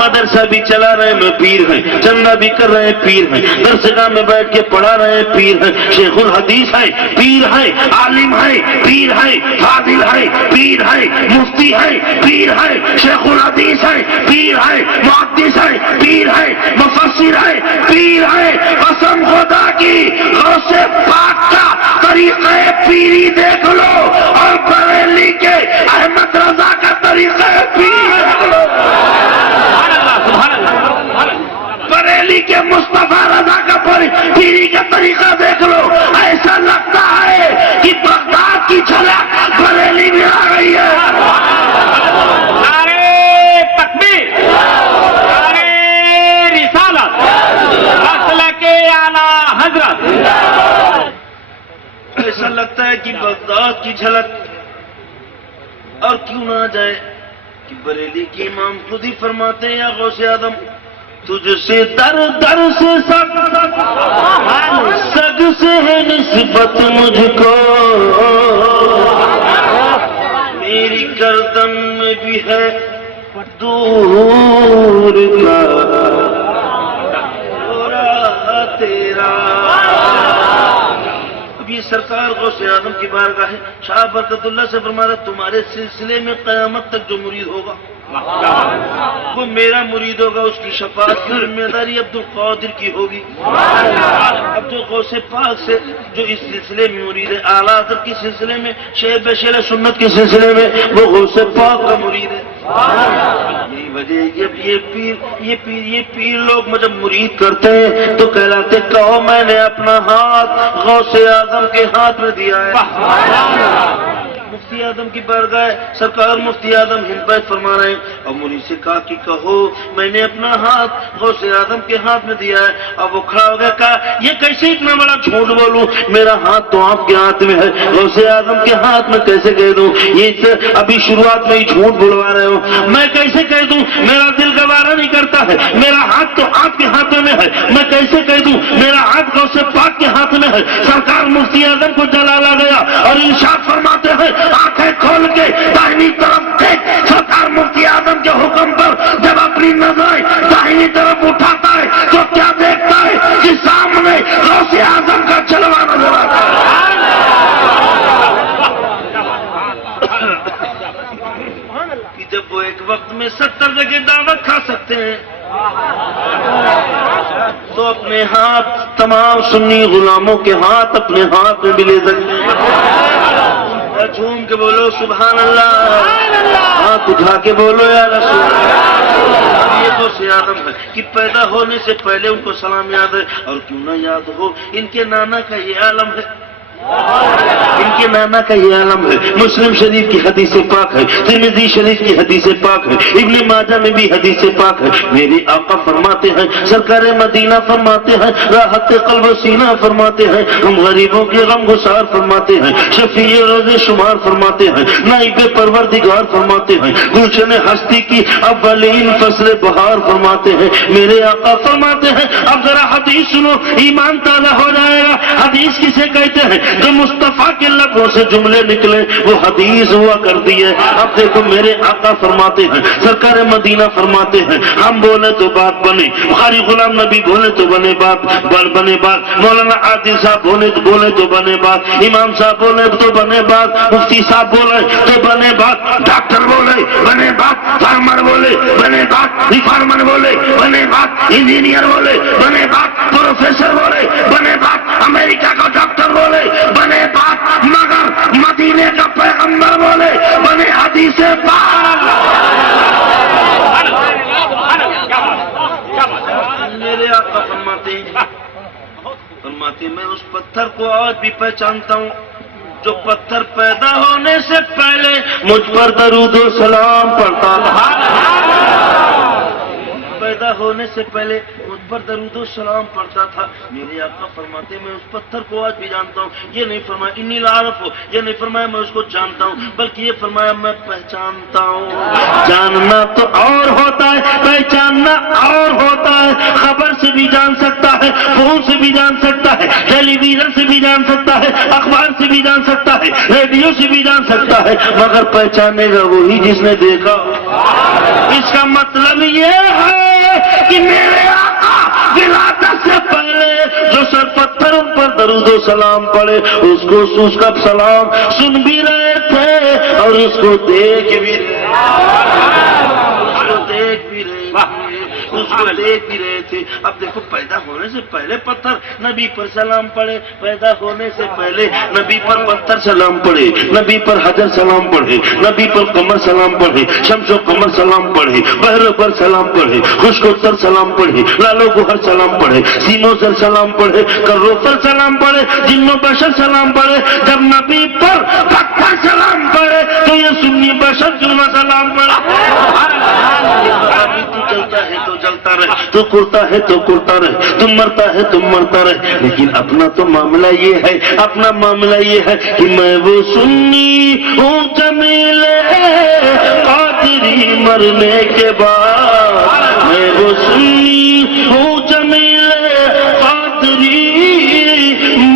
مدرسہ بھی چلا رہے ہیں پیر ہیں، چندہ بھی کر رہے ہیں پیر ہیں، درسگاہ میں بیٹھ کے پڑھا رہے ہیں پیر ہیں، شیخ الحدیث ہیں، پیر ہیں، عالم ہیں، پیر ہیں، فاضل ہیں، پیر ہیں، مفتی ہیں، پیر ہیں، شیخ الحدیث ہیں، پیر ہیں، محدث ہیں، پیر ہیں، مفسر ہیں، پیر ہیں۔ قسم خدا کی غوث پاک کا طریقہ پیری دیکھ لو اور بریلی کے احمد رضا کا طریقہ پیر دیکھ لو، بریلی کے مصطفیٰ رضا کا پیری کا طریقہ دیکھ لو، ایسا لگتا ہے کہ بغداد کی جھلک بریلی میں آ گئی ہے۔ نعرے تکبیر، نعرے رسالت، مسلک اعلیٰ حضرت۔ ایسا لگتا ہے کہ بغداد کی جھلک، اور کیوں نہ آ جائے کہ بریلی کے امام خود ہی فرماتے ہیں یا غوث اعظم تجھ سے در در سے سگ سے ہے نسبت مجھ کو، میری گردن میں بھی ہے دور کا تیرا۔ اب یہ سرکار غوث اعظم کی بارگاہ ہے، شاہ برکت اللہ سے فرمایا تمہارے سلسلے میں قیامت تک جو مرید ہوگا وہ میرا مرید ہوگا، اس کی شفاعت کی ذمہ داری عبد القادر کی ہوگی۔ اب جو غوث پاک سے جو اس سلسلے میں مرید ہے، اعلیٰ حضرت کے سلسلے میں، شیخ بشیر سنت کے سلسلے میں وہ غوث پاک کا مرید ہے۔ یہی وجہ ہے کہ یہ پیر لوگ جب مرید کرتے ہیں تو کہلاتے کہو میں نے اپنا ہاتھ غوث اعظم کے ہاتھ میں دیا ہے۔ مفتی اعظم کی بارگاہ سرکار مفتی اعظم ہند بیت فرما رہے ہیں اور مرید سے کہا کہ کہو میں نے اپنا ہاتھ غوث اعظم کے ہاتھ میں دیا ہے۔ اب وہ کھڑا ہو گیا، کہا یہ کیسے اتنا بڑا جھوٹ بولوں، میرا ہاتھ تو آپ کے ہاتھ میں ہے، غوث اعظم کے ہاتھ میں کیسے کہہ دوں، یہ ابھی شروعات میں ہی جھوٹ بلوا رہے ہو، میں کیسے کہہ دوں، میرا دل گوارا نہیں کرتا ہے، میرا ہاتھ تو آپ کے ہاتھوں میں ہے، میں کیسے کہہ دوں میرا ہاتھ غوث پاک کے ہاتھ میں ہے۔ سرکار مفتی اعظم کو جلالا گیا اور ارشاد فرماتے ہیں آنکھیں کھول کے داہنی طرف دیکھ۔ سرکار مفتی اعظم کے حکم پر جب اپنی نظریں داہنی طرف اٹھاتا ہے تو کیا دیکھتا ہے کہ سامنے غوث اعظم کا جلوہ نظر آتا ہے۔ کہ جب وہ ایک وقت میں 70 جگہ دعوت کھا سکتے ہیں تو اپنے ہاتھ تمام سنی غلاموں کے ہاتھ اپنے ہاتھ میں بھی لے سکتے ہیں۔ جھوم کے بولو سبحان اللہ، ہاتھ اٹھا کے بولو یا رسول اللہ۔ یہ غوث اعظم ہے کہ پیدا ہونے سے پہلے ان کو سلام یاد ہے، اور کیوں نہ یاد ہو، ان کے نانا کا یہ عالم ہے، ان کے نانا کا یہ عالم ہے۔ مسلم شریف کی حدیث پاک ہے، ترمذی شریف کی حدیث پاک ہے، ابن ماجہ میں بھی حدیث پاک ہے۔ میرے آقا فرماتے ہیں، سرکار مدینہ فرماتے ہیں، راحت قلب و سینہ فرماتے ہیں، ہم غریبوں کے غم گسار فرماتے ہیں، شفیع روز شمار فرماتے ہیں، نائب پروردگار فرماتے ہیں، گلشن ہستی کی اولین فصل بہار فرماتے ہیں۔ میرے آقا فرماتے ہیں اب ذرا حدیث سنو، ایمان تازہ ہو جائے گا۔ حدیث کسے کہتے ہیں؟ جو مصطفیٰ کے لبوں سے جملے نکلے وہ حدیث ہوا کرتی ہے۔ اب دیکھو میرے آقا فرماتے ہیں، سرکار مدینہ فرماتے ہیں، ہم بولے تو بات بنے، بخاری غلام نبی بولے تو بنے بات، بنے بات، مولانا عادل صاحب بولے تو بنے بات، امام صاحب بولے تو بنے بات، مفتی صاحب بولے تو بنے بات، ڈاکٹر بولے بنے بات، فارمر بولے بنے بات، ریفارمر بولے بنے بات، انجینئر بولے بنے بات، پروفیسر بولے بنے بات، امریکہ کا ڈاکٹر بولے بنے بات، مگر مدینے کا پیغمبر بولے بنے حدیث پاک۔ میرے آقا فرماتے میں اس پتھر کو آج بھی پہچانتا ہوں جو پتھر پیدا ہونے سے پہلے مجھ پر درود و سلام پڑھتا تھا، پیدا ہونے سے پہلے مجھ پر درود و سلام پڑھتا تھا۔ میرے آقا فرماتے میں اس پتھر کو آج بھی جانتا ہوں۔ یہ نہیں فرمایا انی العارف ہو، یہ نہیں فرمایا میں اس کو جانتا ہوں، بلکہ یہ فرمایا میں پہچانتا ہوں۔ جاننا تو اور ہوتا ہے، پہچاننا اور ہوتا ہے۔ خبر سے بھی جان سکتا ہے، فون سے بھی جان سکتا ہے، ٹیلی ویژن سے بھی جان سکتا ہے، اخبار سے بھی جان سکتا ہے، ریڈیو سے بھی جان سکتا ہے، مگر پہچانے گا وہی جس نے دیکھا۔ اس کا مطلب یہ ہے کہ میرے آقا ولادت سے پہلے جو سر پتھر ان پر درود و سلام پڑے اس کا سلام سن بھی رہے تھے اور اس کو دیکھ بھی رہے تھے۔ اب دیکھو پیدا ہونے سے پہلے پتھر نبی پر سلام پڑے، پیدا ہونے سے پہلے نبی پر پتھر سلام پڑے، نبی پر حجر سلام پڑھے، نبی پر قمر سلام پڑھے، شمس و قمر سلام پڑھے، بحر پر سلام پڑھے، خشک و تر سلام پڑھے، لال و گوہر سلام پڑھے، سیم و زر سلام پڑھے، کرو پر سلام پڑھے، جن و بشر سلام پڑھے۔ جب نبی پر پتھر سلام پڑھے تو یہ سنی بشر کیوں نہ سلام پڑھے؟ تو چلتا ہے تو چلتا رہے، تو کرتا ہے تو کرتا رہے، تم مرتا ہے تم مرتا رہے، لیکن اپنا تو معاملہ یہ ہے، اپنا معاملہ یہ ہے کہ میں وہ سنی ہوں جمیل قادری قادری مرنے کے بعد میں وہ سنی ہوں جمیل قادری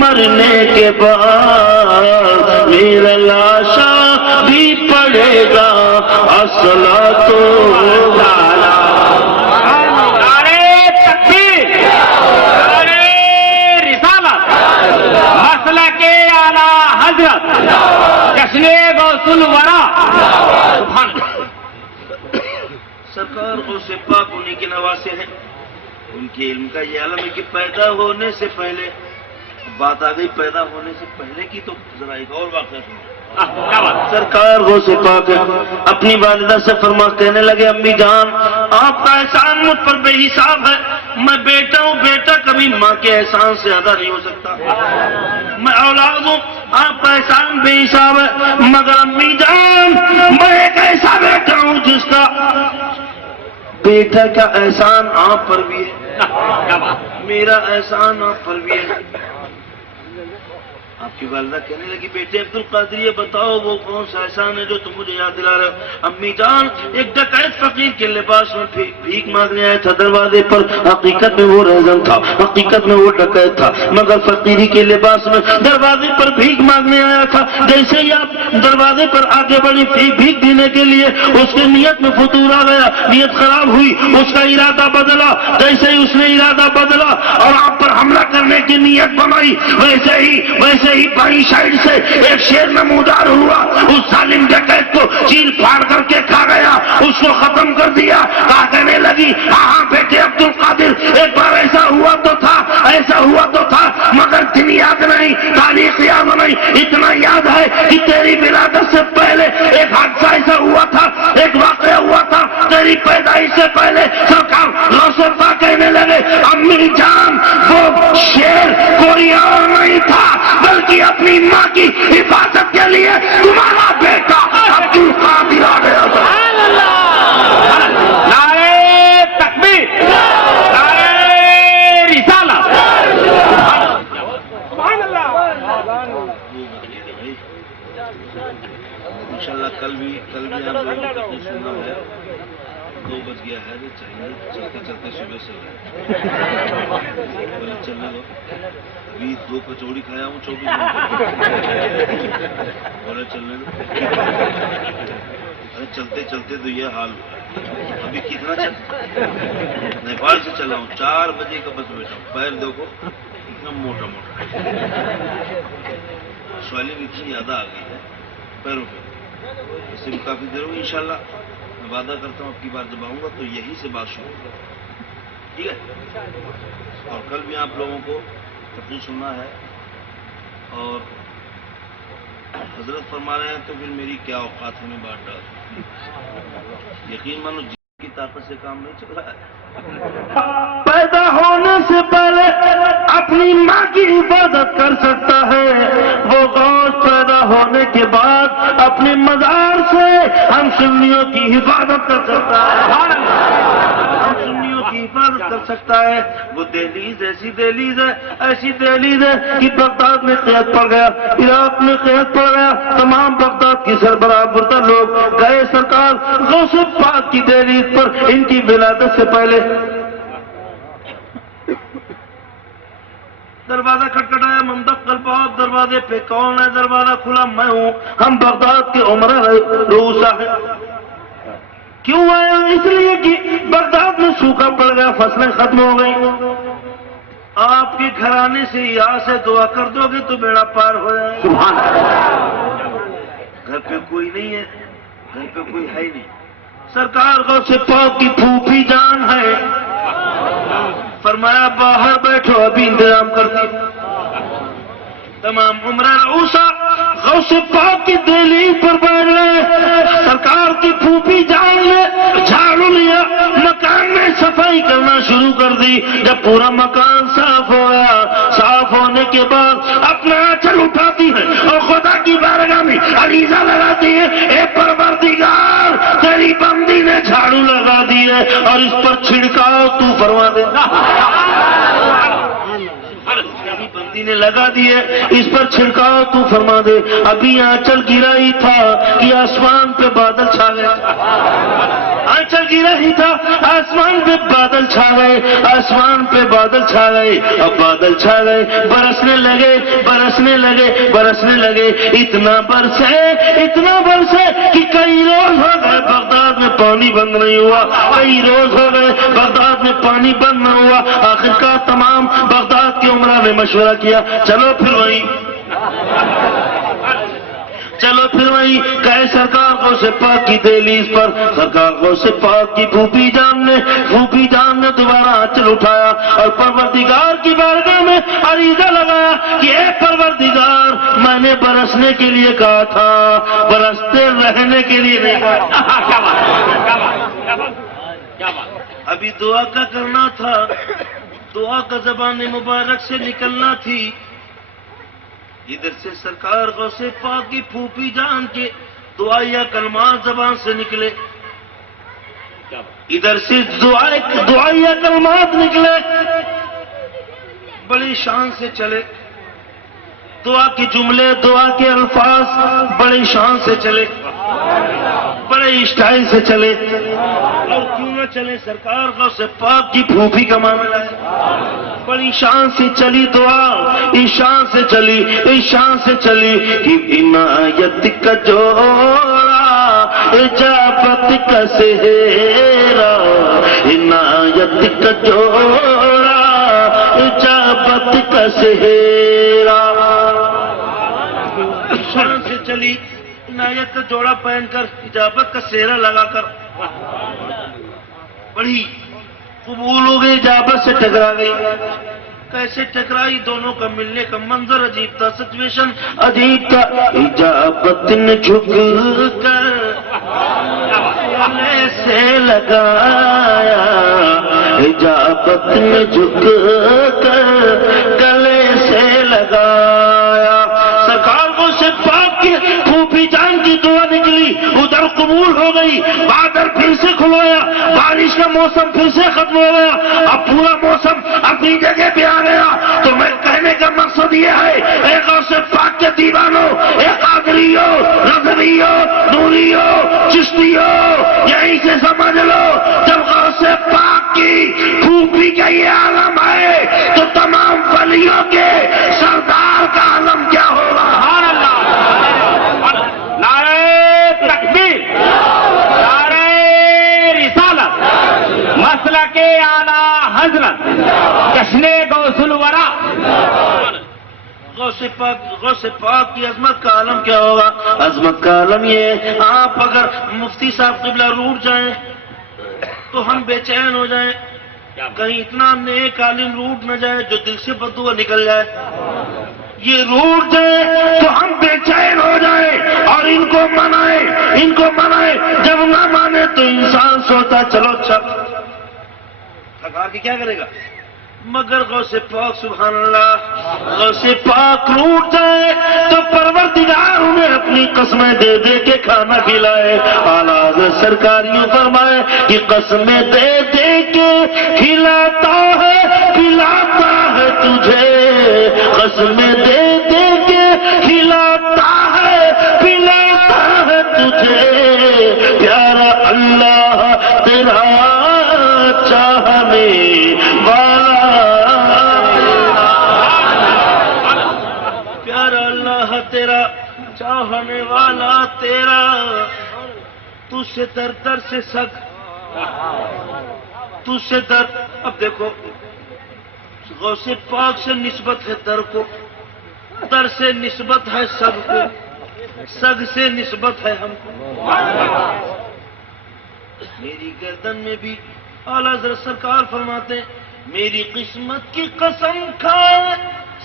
مرنے کے بعد میرا لاشا بھی پڑے گا الصلاۃ نعرے تکبیر، نعرے رسالت، مسلک اعلی حضرت، جشن غوث الورا۔ سبحان اللہ۔ سرکار غوث پاک انہیں کے نواسے ہیں، ان کے علم کا یہ عالم ہے کہ پیدا ہونے سے پہلے بات آ گئی، پیدا ہونے سے پہلے کی تو ذرا ایک اور واقعہ سنو۔ کیا بات؟ سرکار غوث پاک اپنی والدہ سے فرما کہنے لگے امی جان آپ کا احسان مجھ پر بے حساب ہے، میں بیٹا ہوں، بیٹا کبھی ماں کے احسان سے زیادہ نہیں ہو سکتا، میں اولاد ہوں، آپ کا احسان بے حساب ہے، مگر امی جان میں ایک ایسا بیٹا ہوں جس کا بیٹا کا احسان آپ پر بھی ہے، کیا بات؟ میرا احسان آپ پر بھی ہے۔ آپ کی والدہ کہنے لگی بیٹے عبد القادر یہ بتاؤ وہ کون سا احسان ہے جو تم مجھے یاد دلا رہے ہو؟ امی جان ایک ڈکیت فقیر کے لباس میں بھیک مانگنے آیا تھا دروازے پر، حقیقت میں وہ رہزن تھا، حقیقت میں وہ ڈکیت تھا، مگر فقیری کے لباس میں دروازے پر بھیک مانگنے آیا تھا۔ جیسے ہی آپ دروازے پر آگے بڑھی بھیک دینے کے لیے اس کی نیت میں فتور آ گیا، نیت خراب ہوئی، اس کا ارادہ بدلا، جیسے ہی اس نے ارادہ بدلا اور آپ پر حملہ کرنے کی نیت بنائی، ویسے ہی بائیں سائڈ سے ایک شیر نمودار ہوا، اس ظالم ڈکیت کو چیر پھاڑ کر کے کھا گیا، اس کو ختم کر دیا۔ کہا کہنے لگی ہاں بیٹے عبد القادر ایک بار ایسا ہوا تو تھا مگر دن یاد نہیں، تاریخ یاد نہیں، اتنا یاد ہے کہ تیری ولادت سے پہلے ایک حادثہ ایسا ہوا تھا، ایک واقعہ ہوا تھا تیری پیدائش سے پہلے۔ سرکار غوث پاک کہنے لگے امی جان وہ شیر کوئی اور نہیں تھا بلکہ اپنی ماں کی حفاظت کے لیے تمہارا بیٹا عبد القادر آ گیا تھا۔ نعرے تکبیر، نعرے رسالت۔ سبحان اللہ۔ انشاءاللہ کل بھی آپ لوگوں کو سننا ہے، 2 بج گیا ہے، چلیے چلتے صبح سے چلنے دو، ابھی 2 کچوڑی کھایا ہوں 24 بولے چلنے دو، ارے چلتے تو یہ حال ہوا، ابھی کتنا نیپال سے چلا ہوں، 4 بجے کا بس بیٹھا ہوں، پیر دیکھو اتنا موٹا سویلنگ اتنی زیادہ آ گئی ہے پیروں پہ، اس سے بھی کافی دیر ہوئی۔ انشاءاللہ میں وعدہ کرتا ہوں اب کی بار جب آؤں گا تو یہی سے بات شروع ہوگا، ٹھیک ہے؟ اور کل بھی آپ لوگوں کو تقریر سننا ہے، اور حضرت فرما رہے ہیں تو پھر میری کیا اوقات ہمیں بات ڈال، یقین مانو جن کی طاقت سے کام نہیں چل رہا ہے۔ پیدا ہونے سے پہلے اپنی ماں کی حفاظت کر سکتا ہے، وہ غوث پیدا ہونے کے بعد اپنے مزار سے ہم سنیوں کی حفاظت کر سکتا ہے، ہم سنیوں کی حفاظت کر سکتا ہے۔ وہ دہلیز ایسی دہلیز ہے کہ بغداد میں قحط پڑ گیا، عراق میں قحط پڑ گیا، تمام بغداد کی سربراہ بردہ لوگ گئے سرکار غوث پاک کی دہلیز پر ان کی ولادت سے پہلے۔ دروازہ کھٹکھٹایا، ممدق الباب، دروازے پہ کون ہے؟ دروازہ کھلا، میں ہوں، ہم بغداد کے عمرہ روسا ہے۔ کیوں آئے؟ اس لیے کہ بغداد میں سوکھا پڑ گیا، فصلیں ختم ہو گئی، آپ کے گھرانے سے یہاں سے دعا کر دو گے تو بیڑا پار ہو جائے گا۔ گھر پہ کوئی نہیں ہے، گھر پہ کوئی ہے ہی نہیں، سرکار غوث پاک کی پھوپھی جان ہے، فرمایا باہر بیٹھو ابھی انتظام کرتی۔ تمام عمرہ روسا غوث پاک کی دہلیز پر بیٹھ گئے، سرکار کی پھوپھی جان نے جھاڑو لیا، مکان میں صفائی کرنا شروع کر دی۔ جب پورا مکان صاف ہو گیا، صاف ہونے کے بعد اپنا آنچل اٹھاتی ہے اور خدا کی بارگاہ میں عریضہ لگاتی ہے، اے پروردگار تیری بندی نے جھاڑو لگا دی ہے اور اس پر چھڑکاؤ تو فرما دے۔ سینے لگا دیے، اس پر چھڑکاؤ تو فرما دے۔ ابھی آنچل گرا ہی تھا کہ آسمان پہ بادل چھا گئے، آنچل گرا ہی تھا آسمان پہ بادل چھا گئے، آسمان پہ بادل چھا گئے، اب بادل چھا گئے، برسنے لگے برسنے لگے برسنے لگے، اتنا برسے کہ کئی روز ہو گئے بغداد میں پانی بند نہیں ہوا، کئی روز ہو گئے بغداد میں پانی بند نہ ہوا۔ آخرکار تمام بغداد کے عمرہ نے مشورہ کیا، چلو پھر وہی کہے سرکار غوث پاک کی دہلیز پر، سرکار غوث پاک کی پھوپھی جان نے دوبارہ آنچل اٹھایا اور پروردگار کی بارگاہ میں عریضہ لگایا کہ اے پروردگار، میں نے برسنے کے لیے کہا تھا، برستے رہنے کے لیے نہیں کہا۔ کیا بات، ابھی دعا کا کرنا تھا، دعا کا زبان مبارک سے نکلنا تھی۔ ادھر سے سرکار غوث پاک کی پھوپھی جان کے دعائیا کلمات زبان سے نکلے، ادھر سے دعائیا کلمات نکلے، بڑی شان سے چلے، دعا کے جملے دعا کے الفاظ بڑی شان سے چلے، بڑے اسٹائل سے چلے، اور کیوں نہ چلے، سرکار غوث پاک کی پھوپھی کا معاملہ ہے، بڑی شان سے چلی دعا، اس شان سے چلی کہ عنایت کا جوڑا اجابت کا سہرا، عنایت کا جوڑا اجابت کا سہرا، شان سے چلی، عنایت کا جوڑا پہن کر، اجابت کا سہرا لگا کر، بڑی قبول ہو گئی، اجابت سے ٹکرا گئی۔ کیسے ٹکرائی؟ دونوں کا ملنے کا منظر عجیب تھا، سچویشن عجیب تھا۔ اجابت نے جھک کر گلے سے لگایا، اجابت نے جھک کر گلے سے لگایا، سرکار غوث پاک کی پھوپھی جان کی دعا نکلی، ادھر قبول ہو گئی، بادل پھر سے کھلوایا، بارش کا موسم پھر سے ختم ہو گیا، اب پورا موسم اپنی جگہ پہ آ گیا۔ تو میں کہنے کا مقصد یہ ہے، اے غوث پاک کے دیوانوں، اے قادریوں، نظریوں، نوریوں، چشتیوں، یہیں سے سمجھ لو، جب غوث پاک کی پھوپھی کا یہ عالم ہے تو تمام ولیوں کے سردار کا عالم کیا ہوگا؟ سبحان اللہ، نعرہ تکبیر، نعرہ رسالت، مسلک اعلیٰ حضرت، جشن غوث الورا۔ غوث پاک کی عظمت کا عالم کیا ہوگا؟ عظمت کا عالم یہ، آپ اگر مفتی صاحب قبلہ روٹ جائیں تو ہم بے چین ہو جائیں، کہیں اتنا نیک عالم روٹ نہ جائے جو دل سے بددعا نکل جائے، یہ روٹ جائے تو ہم بے چین ہو جائیں اور ان کو منائیں، جب نہ مانے تو انسان سوچتا چلو اچھا تھکا کے کیا کرے گا، مگر غوث پاک سبحان اللہ، غوث پاک روٹ جائے تو پروردگار انہیں اپنی قسمیں دے دے کے کھانا کھلائے۔ اعلیٰ حضرت سرکار یوں فرمائے کہ قسمیں دے دے کے کھلاتا ہے تجھے، قسمیں دے دے کے کھلاتا ہے تجھے، پیارا اللہ تیرا چاہنے والا، پیارا اللہ تیرا چاہنے والا، تیرا تو سے در سے سگ، تو سے در۔ اب دیکھو غوث پاک سے نسبت ہے در کو، در سے نسبت ہے سگ کو، سگ سے نسبت ہے ہم کو۔ میری گردن میں بھی اعلیٰ حضرت سرکار فرماتے ہیں، میری قسمت کی قسم کھائے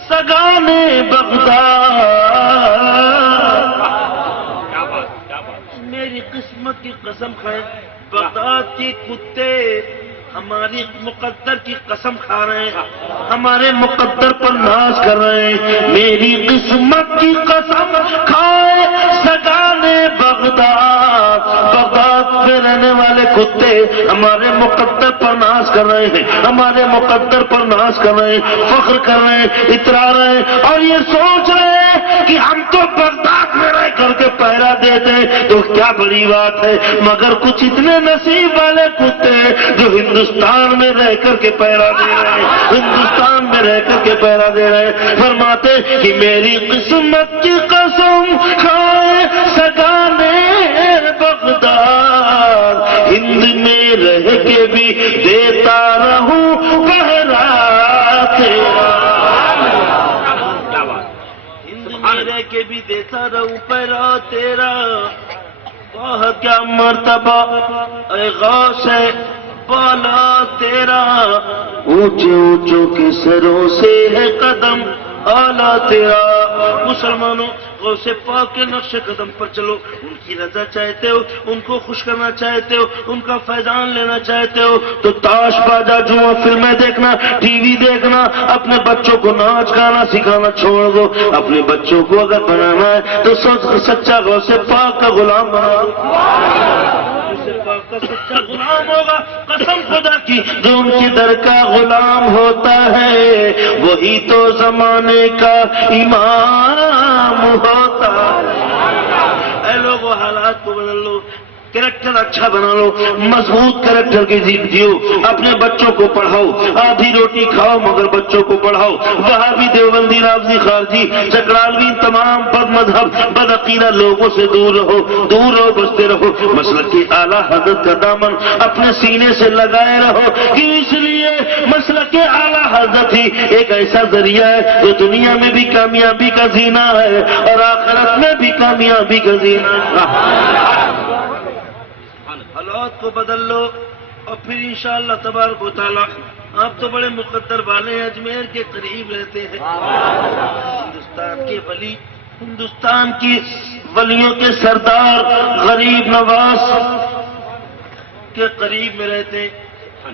سگانے بغداد، میری قسمت کی قسم کھائے، بغداد کے کتے ہماری مقدر کی قسم کھا رہے ہیں، ہمارے مقدر پر ناز کر رہے ہیں، میری قسمت کی قسم کھائے سگانے بغداد، بغداد پہ رہنے والے کتے ہمارے مقدر پر ناز کر رہے ہیں، ہمارے مقدر پر ناز کر رہے ہیں، فخر کر رہے ہیں، اترا رہے ہیں، اور یہ سوچ رہے ہیں کہ ہم تو بغداد میں رہ کر کے پہرا دیتے ہیں تو کیا بڑی بات ہے، مگر کچھ اتنے نصیب والے کتے جو ہندوستان میں رہ کر کے پہرا دے رہے ہیں، ہندوستان میں رہ کر کے پہرا دے رہے ہیں۔ فرماتے کہ میری قسمت کی قسم کھائے سگانے بغداد، ہند میں رہ کے بھی دیتا رہوں پہرا تیرا، ہند میں رہ کے بھی دیتا رہوں پہرا تیرا۔ واہ کیا مرتبہ اے غوث بالا تیرا، اونچے اونچوں کے سروں سے ہے قدم آلہ تیرا۔ مسلمانوں غوث پاک کے نقش قدم پر چلو، ان کی رضا چاہتے ہو، ان کو خوش کرنا چاہتے ہو، ان کا فیضان لینا چاہتے ہو تو تاش باجا جوا فلمیں دیکھنا، ٹی وی دیکھنا، اپنے بچوں کو ناچ گانا سکھانا چھوڑ دو۔ اپنے بچوں کو اگر بنانا ہے تو سچا غوث پاک کا غلام بناؤ، کا سچا غلام ہوگا، قسم خدا کی جو ان کے در کا غلام ہوتا ہے وہی تو زمانے کا امام ہوتا ہے۔ اے لوگوں حالات کو بدل لو، کریکٹر اچھا بنا لو، مضبوط کریکٹر کی جیو، اپنے بچوں کو پڑھاؤ، آدھی روٹی کھاؤ مگر بچوں کو پڑھاؤ۔ وہابی دیوبندی رافضی خارجی چکرالوی تمام بد مذہب بد عقیدہ لوگوں سے دور رہو، بچتے رہو، مسلک کی اعلیٰ حضرت کا دامن اپنے سینے سے لگائے رہو، کہ اس لیے مسلک کے اعلیٰ حضرت ہی ایک ایسا ذریعہ ہے جو دنیا میں بھی کامیابی کا زینہ ہے اور آخرت میں بھی کامیابی کا زینہ ہے۔ حالات کو بدل لو اور پھر انشاءاللہ تبارک و تعالی آپ تو بڑے مقدر والے ہیں، اجمیر کے قریب رہتے ہیں، ہندوستان کے ولی، ہندوستان کی ولیوں کے سردار غریب نواز کے قریب میں رہتے ہیں۔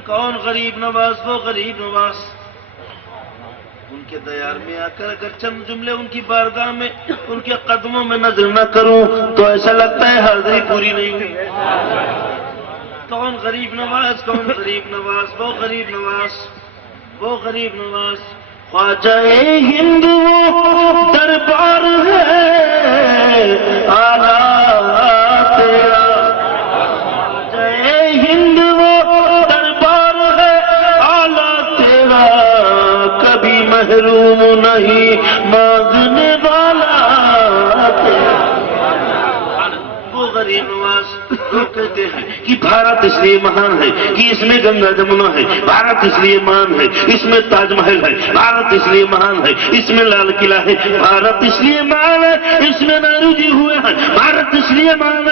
کون غریب نواز؟ وہ غریب نواز، ان کے دیار میں آ کر اگر چند جملے ان کی بارگاہ میں ان کے قدموں میں نظر نہ کروں تو ایسا لگتا ہے حاضری پوری نہیں ہوئی۔ کون غریب نواز؟ کون غریب نواز؟ وہ غریب نواز، وہ غریب نواز خواجہ ہند وہ دربار ہے آلہ تیرا، خواجہ ہند وہ دربار ہے آلہ تیرا، کبھی محروم نہیں مانگنے والا تیرا۔ وہ غریب نواز لوگ کہتے ہیں کہ بھارت اس لیے مہان ہے کہ اس میں گنگا جمنا ہے، بھارت اس لیے مہان ہے اس میں تاج محل ہے، بھارت اس لیے مہان ہے اس میں لال قلعہ ہے، بھارت اس لیے مہان ہے اس میں نہرو جی ہوئے ہیں، بھارت اس لیے مہان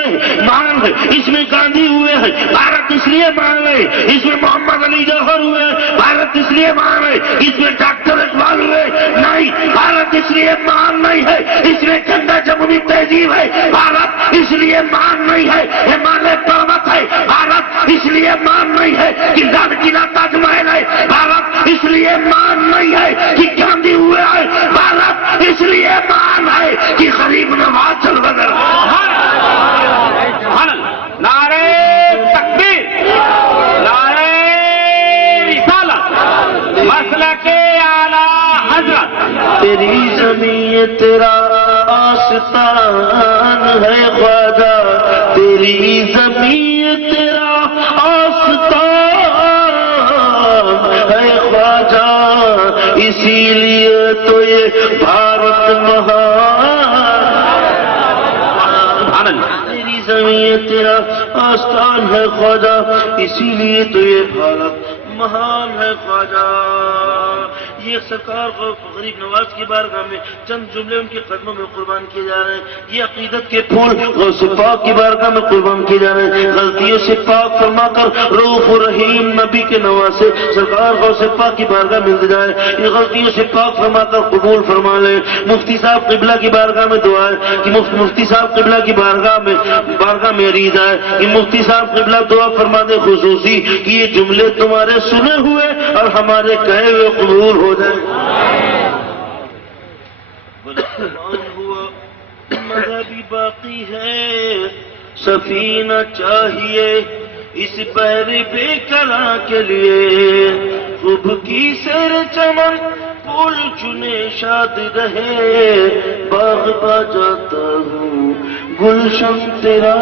ہے اس میں گاندھی ہوئے ہیں، بھارت اس لیے مہان ہے اس میں محمد علی جوہر ہوئے ہیں، بھارت اس لیے مہان ہے اس میں ڈاکٹر اقبال ہوئے، نہیں، بھارت اس لیے مہان نہیں ہے اس میں گنگا جمنی تہذیب ہے، بھارت اس لیے مہان نہیں ہے ہمالیہ پروت ہے، بھارت اس لیے مان نہیں ہے کہ لال قلعہ تاج محل ہے، بھارت اس لیے مان نہیں ہے کہ گاندھی ہوئے ہے، بھارت اس لیے مان ہے کہ غریب نواز چل بدر۔ نعرہ تکبیر، نعرہ رسالت، مسلک اعلیٰ حضرت۔ تیری زمین تیرا آستان ہے خواجہ، تیری زمین تیرا آستان ہے خواجہ، اسی لیے تو یہ بھارت مہان، تیری زمین تیرا آستان ہے خواجہ، اسی لیے تو یہ بھارت مہان ہے خواجہ۔ یہ سرکار غریب نواز کی بارگاہ میں چند جملے ان کے قدموں میں قربان کیے جا رہے ہیں، یہ عقیدت کے پھول غوث پاک کی بارگاہ میں قربان کیے جا رہے ہیں۔ غلطیوں سے پاک فرما کر رؤوف الرحیم نبی کے نواسے سرکار غوث پاک کی بارگاہ مل جائے، یہ غلطیوں سے پاک فرما کر قبول فرما لیں۔ مفتی صاحب قبلہ کی بارگاہ میں دعا ہے کہ مفتی صاحب قبلہ کی بارگاہ میں عریض ہے کہ مفتی صاحب قبلہ دعا فرما دے خصوصی کہ یہ جملے تمہارے سنے ہوئے اور ہمارے کہے ہوئے قبول ہو جائے۔ ہوا مذہبی باقی ہے، سفینہ چاہیے اس بحر بے کراں کے لیے، صبح کی سیر چمن پھول چنے شاد رہے، باغ با جاتا ہوں گلشن تیرا